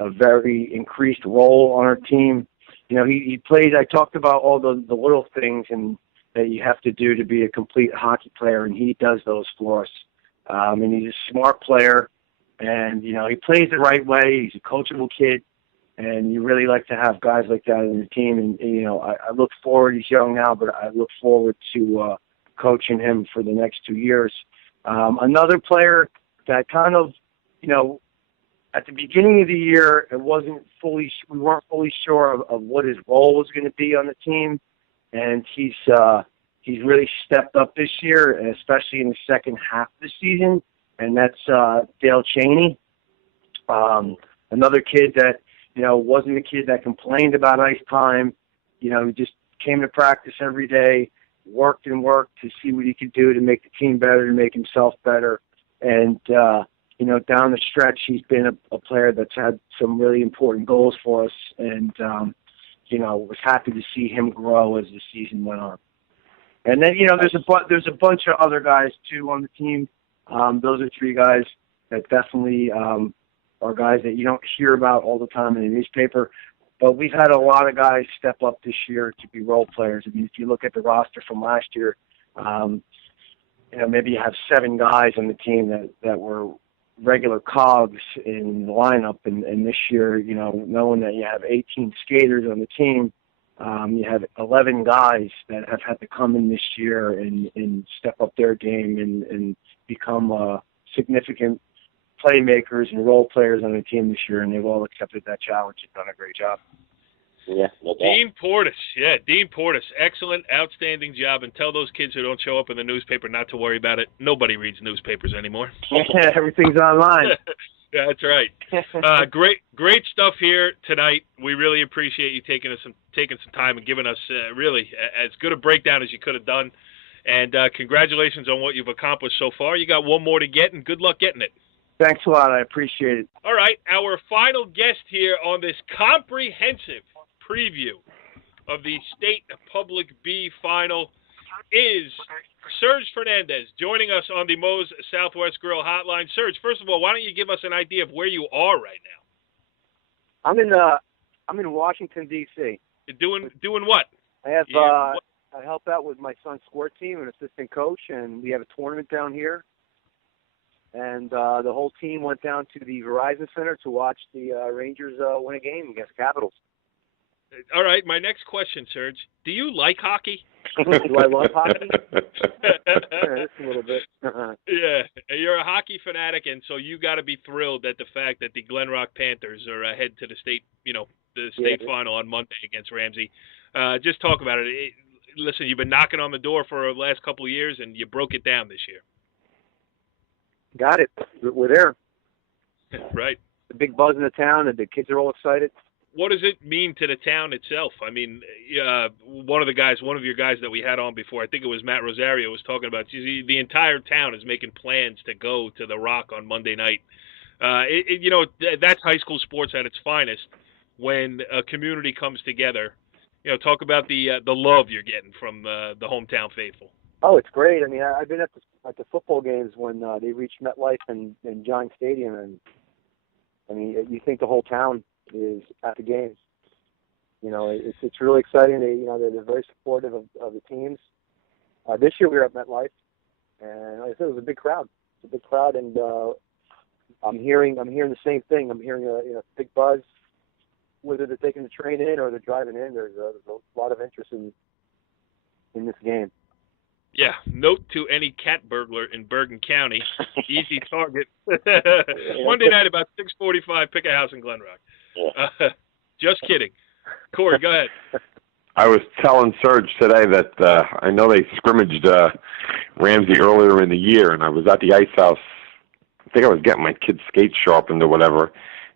a very increased role on our team. He plays, I talked about all the little things and that you have to do to be a complete hockey player, and he does those for us. And he's a smart player, and, he plays the right way. He's a coachable kid, and you really like to have guys like that on your team. And I look forward, he's young now, but I look forward to coaching him for the next 2 years. Another player that kind of, at the beginning of the year, we weren't fully sure of what his role was going to be on the team, and he's really stepped up this year, and especially in the second half of the season, and that's Dale Cheney. Another kid that, wasn't a kid that complained about ice time. He just came to practice every day, worked to see what he could do to make the team better, to make himself better. And, down the stretch, he's been a player that's had some really important goals for us. And, was happy to see him grow as the season went on. And then, there's a bunch of other guys, too, on the team. Those are 3 guys that definitely are guys that you don't hear about all the time in the newspaper. But we've had a lot of guys step up this year to be role players. I mean, if you look at the roster from last year, maybe you have 7 guys on the team that were regular cogs in the lineup. And this year, knowing that you have 18 skaters on the team, you have 11 guys that have had to come in this year and step up their game and become significant playmakers and role players on the team this year, and they've all accepted that challenge and done a great job. Yeah, no doubt. Dean Portas, excellent, outstanding job, and tell those kids who don't show up in the newspaper not to worry about it. Nobody reads newspapers anymore. Everything's online. Yeah, that's right. Great stuff here tonight. We really appreciate you taking some time and giving us really as good a breakdown as you could have done. And congratulations on what you've accomplished so far. You got one more to get, and good luck getting it. Thanks a lot. I appreciate it. All right, our final guest here on this comprehensive preview of the State Public B Final is Serge Fernandez, joining us on the Moe's Southwest Grill Hotline. Serge, first of all, why don't you give us an idea of where you are right now? I'm in Washington, D.C. You're doing what? I have I help out with my son's sport team, an assistant coach, and we have a tournament down here. And the whole team went down to the Verizon Center to watch the Rangers win a game against the Capitals. All right, my next question, Serge. Do you like hockey? Do I love hockey? Just a little bit. Yeah, you're a hockey fanatic, and so you got to be thrilled at the fact that the Glen Rock Panthers are ahead to the state, the state final on Monday against Ramsey. Just talk about it. Listen, you've been knocking on the door for the last couple of years, and you broke it down this year. Got it. We're there. Right. The big buzz in the town, and the kids are all excited. What does it mean to the town itself? I mean, one of your guys that we had on before, I think it was Matt Rosario, was talking about the entire town is making plans to go to the Rock on Monday night. That's high school sports at its finest. when a community comes together. Talk about the love you're getting from the hometown faithful. Oh, it's great. I mean, I've been at the football games when they reach MetLife and Giant Stadium, and I mean, you think the whole town is at the games. It's really exciting. They're very supportive of the teams. This year we were at MetLife, and like I said, it was a big crowd. It's a big crowd, and I'm hearing the same thing. I'm hearing a big buzz. Whether they're taking the train in or they're driving in, there's a lot of interest in this game. Yeah, note to any cat burglar in Bergen County, easy target. Monday night about 6:45, pick a house in Glen Rock. Just kidding. Corey, go ahead. I was telling Serge today that I know they scrimmaged Ramsey earlier in the year, and I was at the ice house. I think I was getting my kids' skates sharpened or whatever,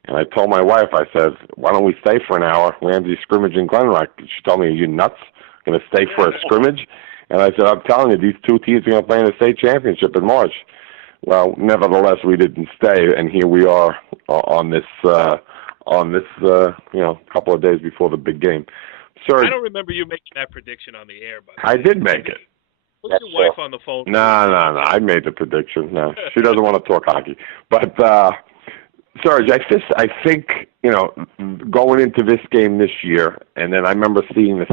and I told my wife, I said, why don't we stay for an hour? Ramsey scrimmage in Glen Rock. She told me, are you nuts? Going to stay for a scrimmage? And I said, I'm telling you, these two teams are going to play in the state championship in March. Well, nevertheless, we didn't stay, and here we are on this couple of days before the big game. Serge, I don't remember you making that prediction on the air, but I did make it. Put your wife on the phone. No. I made the prediction. No, she doesn't want to talk hockey. But Serge, I think going into this game this year, and then I remember seeing the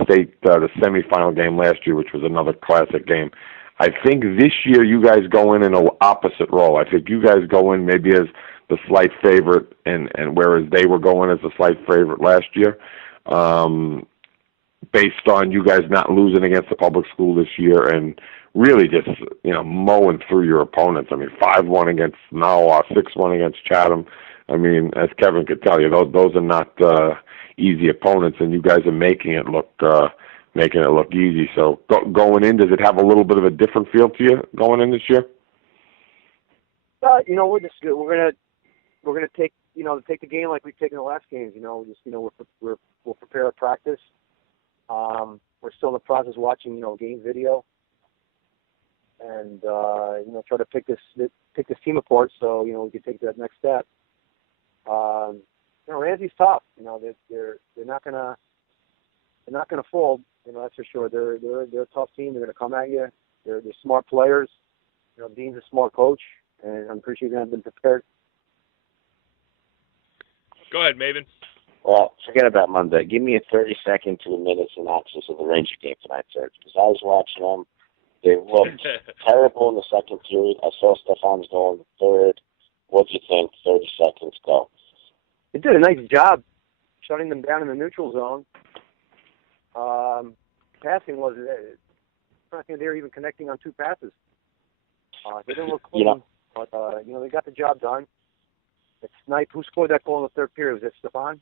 semifinal game last year, which was another classic game. I think this year you guys go in an opposite role. I think you guys go in maybe as the slight favorite, and whereas they were going as the slight favorite last year, based on you guys not losing against the public school this year and really just mowing through your opponents. I mean, 5-1 against Nawa, 6-1 against Chatham. I mean, as Kevin could tell you, those are not easy opponents, and you guys are making it look easy. So going in, does it have a little bit of a different feel to you going in this year? We're gonna take the game like we've taken the last games. We'll prepare at practice. We're still in the process of watching game video, and try to pick this team apart so we can take that next step. Ramsey's tough. They're not gonna fold. That's for sure. They're a tough team. They're gonna come at you. They're smart players. Dean's a smart coach, and I'm pretty sure he's gonna have been prepared. Go ahead, Maven. Well, forget about Monday. Give me a 30-second to a minute synopsis of the Ranger game tonight, Serge, because I was watching them. They looked terrible in the second period. I saw Stefan's goal in the third. What do you think? 30 seconds, go. They did a nice job shutting them down in the neutral zone. Passing was, I don't think they were even connecting on two passes. They didn't look clean, but they got the job done. It's Snipe. Who scored that goal in the third period? Was it Stefan?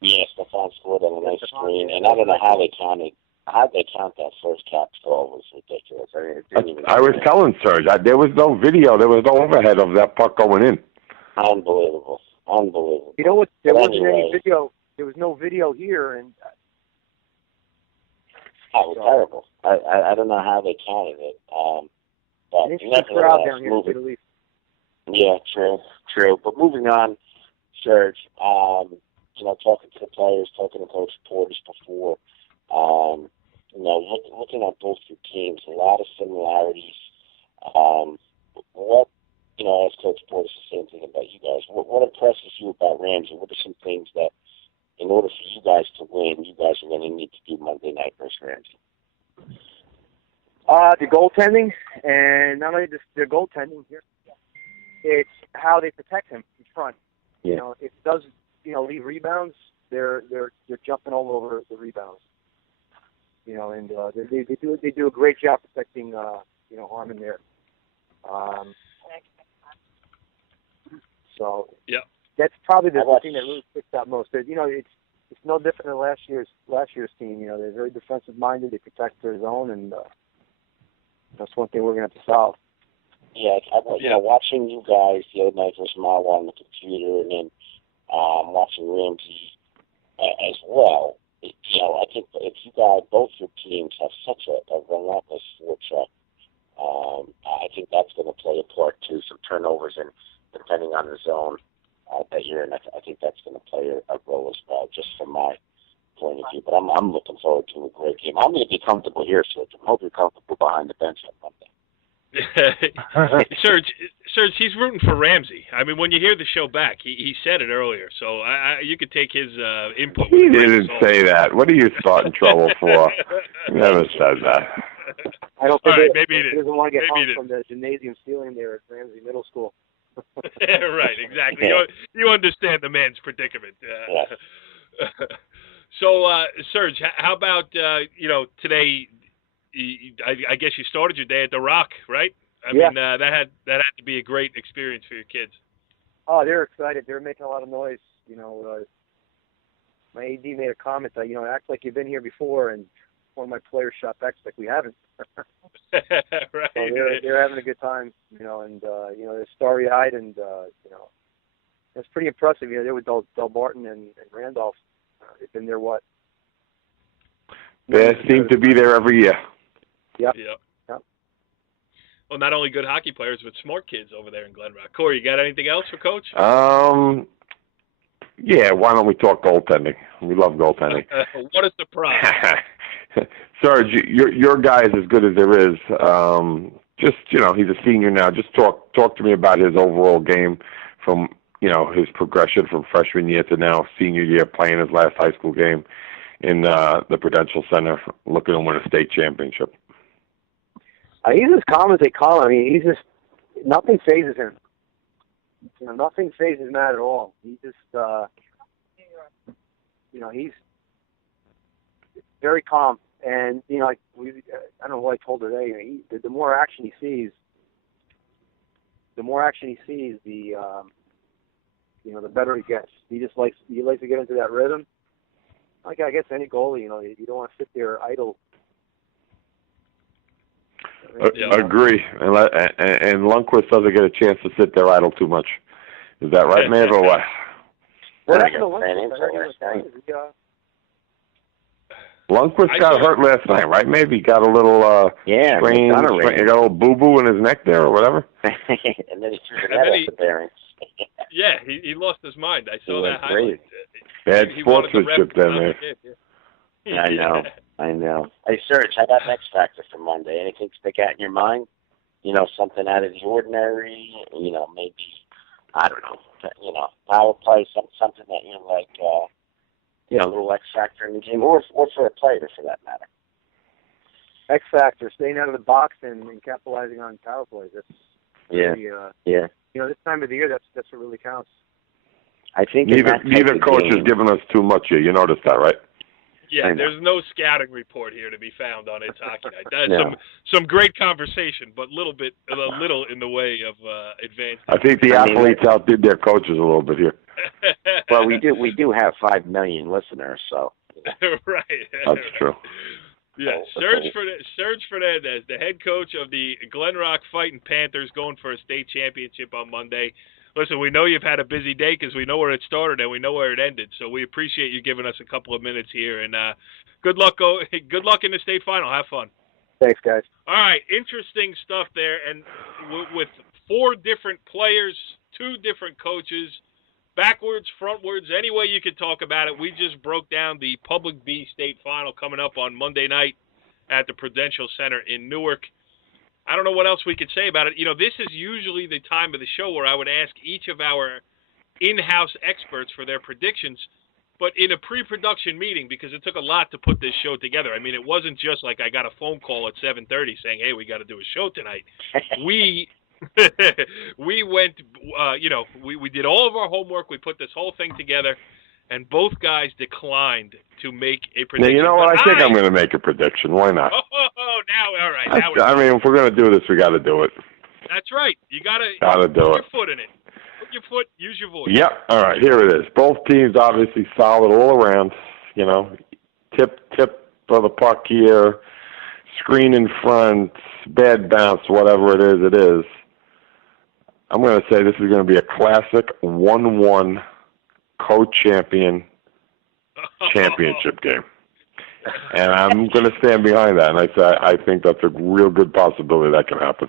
Yeah, Stefan scored on a nice screen, and I don't know how they counted. How they count that first cap goal was ridiculous. I was telling Serge, there was no video, there was no overhead of that puck going in. Unbelievable. You know what? There wasn't any video. There was no video here, and that was terrible. I don't know how they counted it. But it's the crowd down here, to the least. Yeah, true. But moving on, Serge, talking to the players, talking to Coach Portas before, looking at both your teams, a lot of similarities. As Coach Portas is saying something about you guys, what impresses you about Ramsey? What are some things that, in order for you guys to win, you guys are going to need to do Monday night versus Ramsey? The goaltending, and not only their goaltending here, it's how they protect him in front. Yeah. If it does, leave rebounds, they're jumping all over the rebounds. And they do a great job protecting Harmon there. So yeah, that's probably the thing that really sticks out most. It's no different than last year's team. They're very defensive minded. They protect their zone, and that's one thing we're gonna have to solve. Yeah, watching you guys the other night versus Mawa on the computer, and then watching Ramsey as well. I think if you guys, both your teams, have such a relentless forecheck, I think that's going to play a part too. Some turnovers, and depending on the zone, that year, and I think that's going to play a role as well, just from my point of view. But I'm looking forward to a great game. I'm going to be comfortable here, so I hope you're comfortable behind the bench on Monday. Serge, he's rooting for Ramsey. I mean, when you hear the show back, he said it earlier, so you could take his input. He didn't say that. What are you starting trouble for? He never said that. I don't think maybe he doesn't want to get hung from the gymnasium ceiling there at Ramsey Middle School. Right, exactly. You understand the man's predicament. So, Serge, how about today? I guess you started your day at the Rock, right? I mean, that had to be a great experience for your kids. Oh, they're excited. They're making a lot of noise. My AD made a comment that act like you've been here before, and one of my players shot back like we haven't. Right. So they're having a good time, and they're starry-eyed, and it's pretty impressive. They're with Del Barton and Randolph. They've been there They seem to be there every year. Yep. Well, not only good hockey players, but smart kids over there in Glen Rock. Corey, you got anything else for Coach? Yeah, why don't we talk goaltending? We love goaltending. What a surprise. Serge, your guy is as good as there is. He's a senior now. Just talk to me about his overall game from, his progression from freshman year to now senior year, playing his last high school game in the Prudential Center, looking to win a state championship. He's as calm as they call him. I mean, nothing phases him. Nothing phases Matt at all. He just, he's very calm. And, I don't know what I told her today. The more action he sees, the better he gets. He likes to get into that rhythm. Like I guess any goalie, you don't want to sit there idle. Agree. And Lundqvist doesn't get a chance to sit there idle too much. Is that right, Maeve, or what? Lundqvist got hurt last night, right? Maybe he got a little strain, got a little boo-boo in his neck there or whatever. And then he threw the net off the bearings. Yeah, he lost his mind. I saw that highlight. Bad sportsmanship then, man. I know. Hey, Serge, how about next factor for Monday? Anything stick out in your mind? Something out of the ordinary? Maybe, I don't know, power play, something that you like, a little X factor in the game, or for a player for that matter. X factor, staying out of the box and capitalizing on power plays. That's really, this time of the year, that's what really counts. I think neither coach has given us too much here. You noticed that, right? Yeah, there's no scouting report here to be found on It's Hockey Night. That's some great conversation, but a little in the way of advanced. I think the athletes outdid their coaches a little bit here. Well, we do have 5 million listeners, so. Right. That's true. Yeah, Serge Fernandez, the head coach of the Glen Rock Fighting Panthers, going for a state championship on Monday. Listen, we know you've had a busy day because we know where it started and we know where it ended. So we appreciate you giving us a couple of minutes here. And good luck in the state final. Have fun. Thanks, guys. All right, interesting stuff there. And with 4 different players, 2 different coaches, backwards, frontwards, any way you could talk about it. We just broke down the Public B state final coming up on Monday night at the Prudential Center in Newark. I don't know what else we could say about it. This is usually the time of the show where I would ask each of our in-house experts for their predictions, but in a pre-production meeting, because it took a lot to put this show together. I mean, it wasn't just like I got a phone call at 7:30 saying, hey, we got to do a show tonight. We went, we did all of our homework. We put this whole thing together, and both guys declined to make a prediction. Now, you know what? I think I'm going to make a prediction. Why not? Now, all right. If we're going to do this, we got to do it. That's right. You got to do put it. Your foot in it. Put your foot, use your voice. Yep. All right, here it is. Both teams obviously solid all around. Tip of the puck here, screen in front, bad bounce, whatever it is. I'm going to say this is going to be a classic 1-1 co-champion championship game. And I'm going to stand behind that. And I think that's a real good possibility that can happen.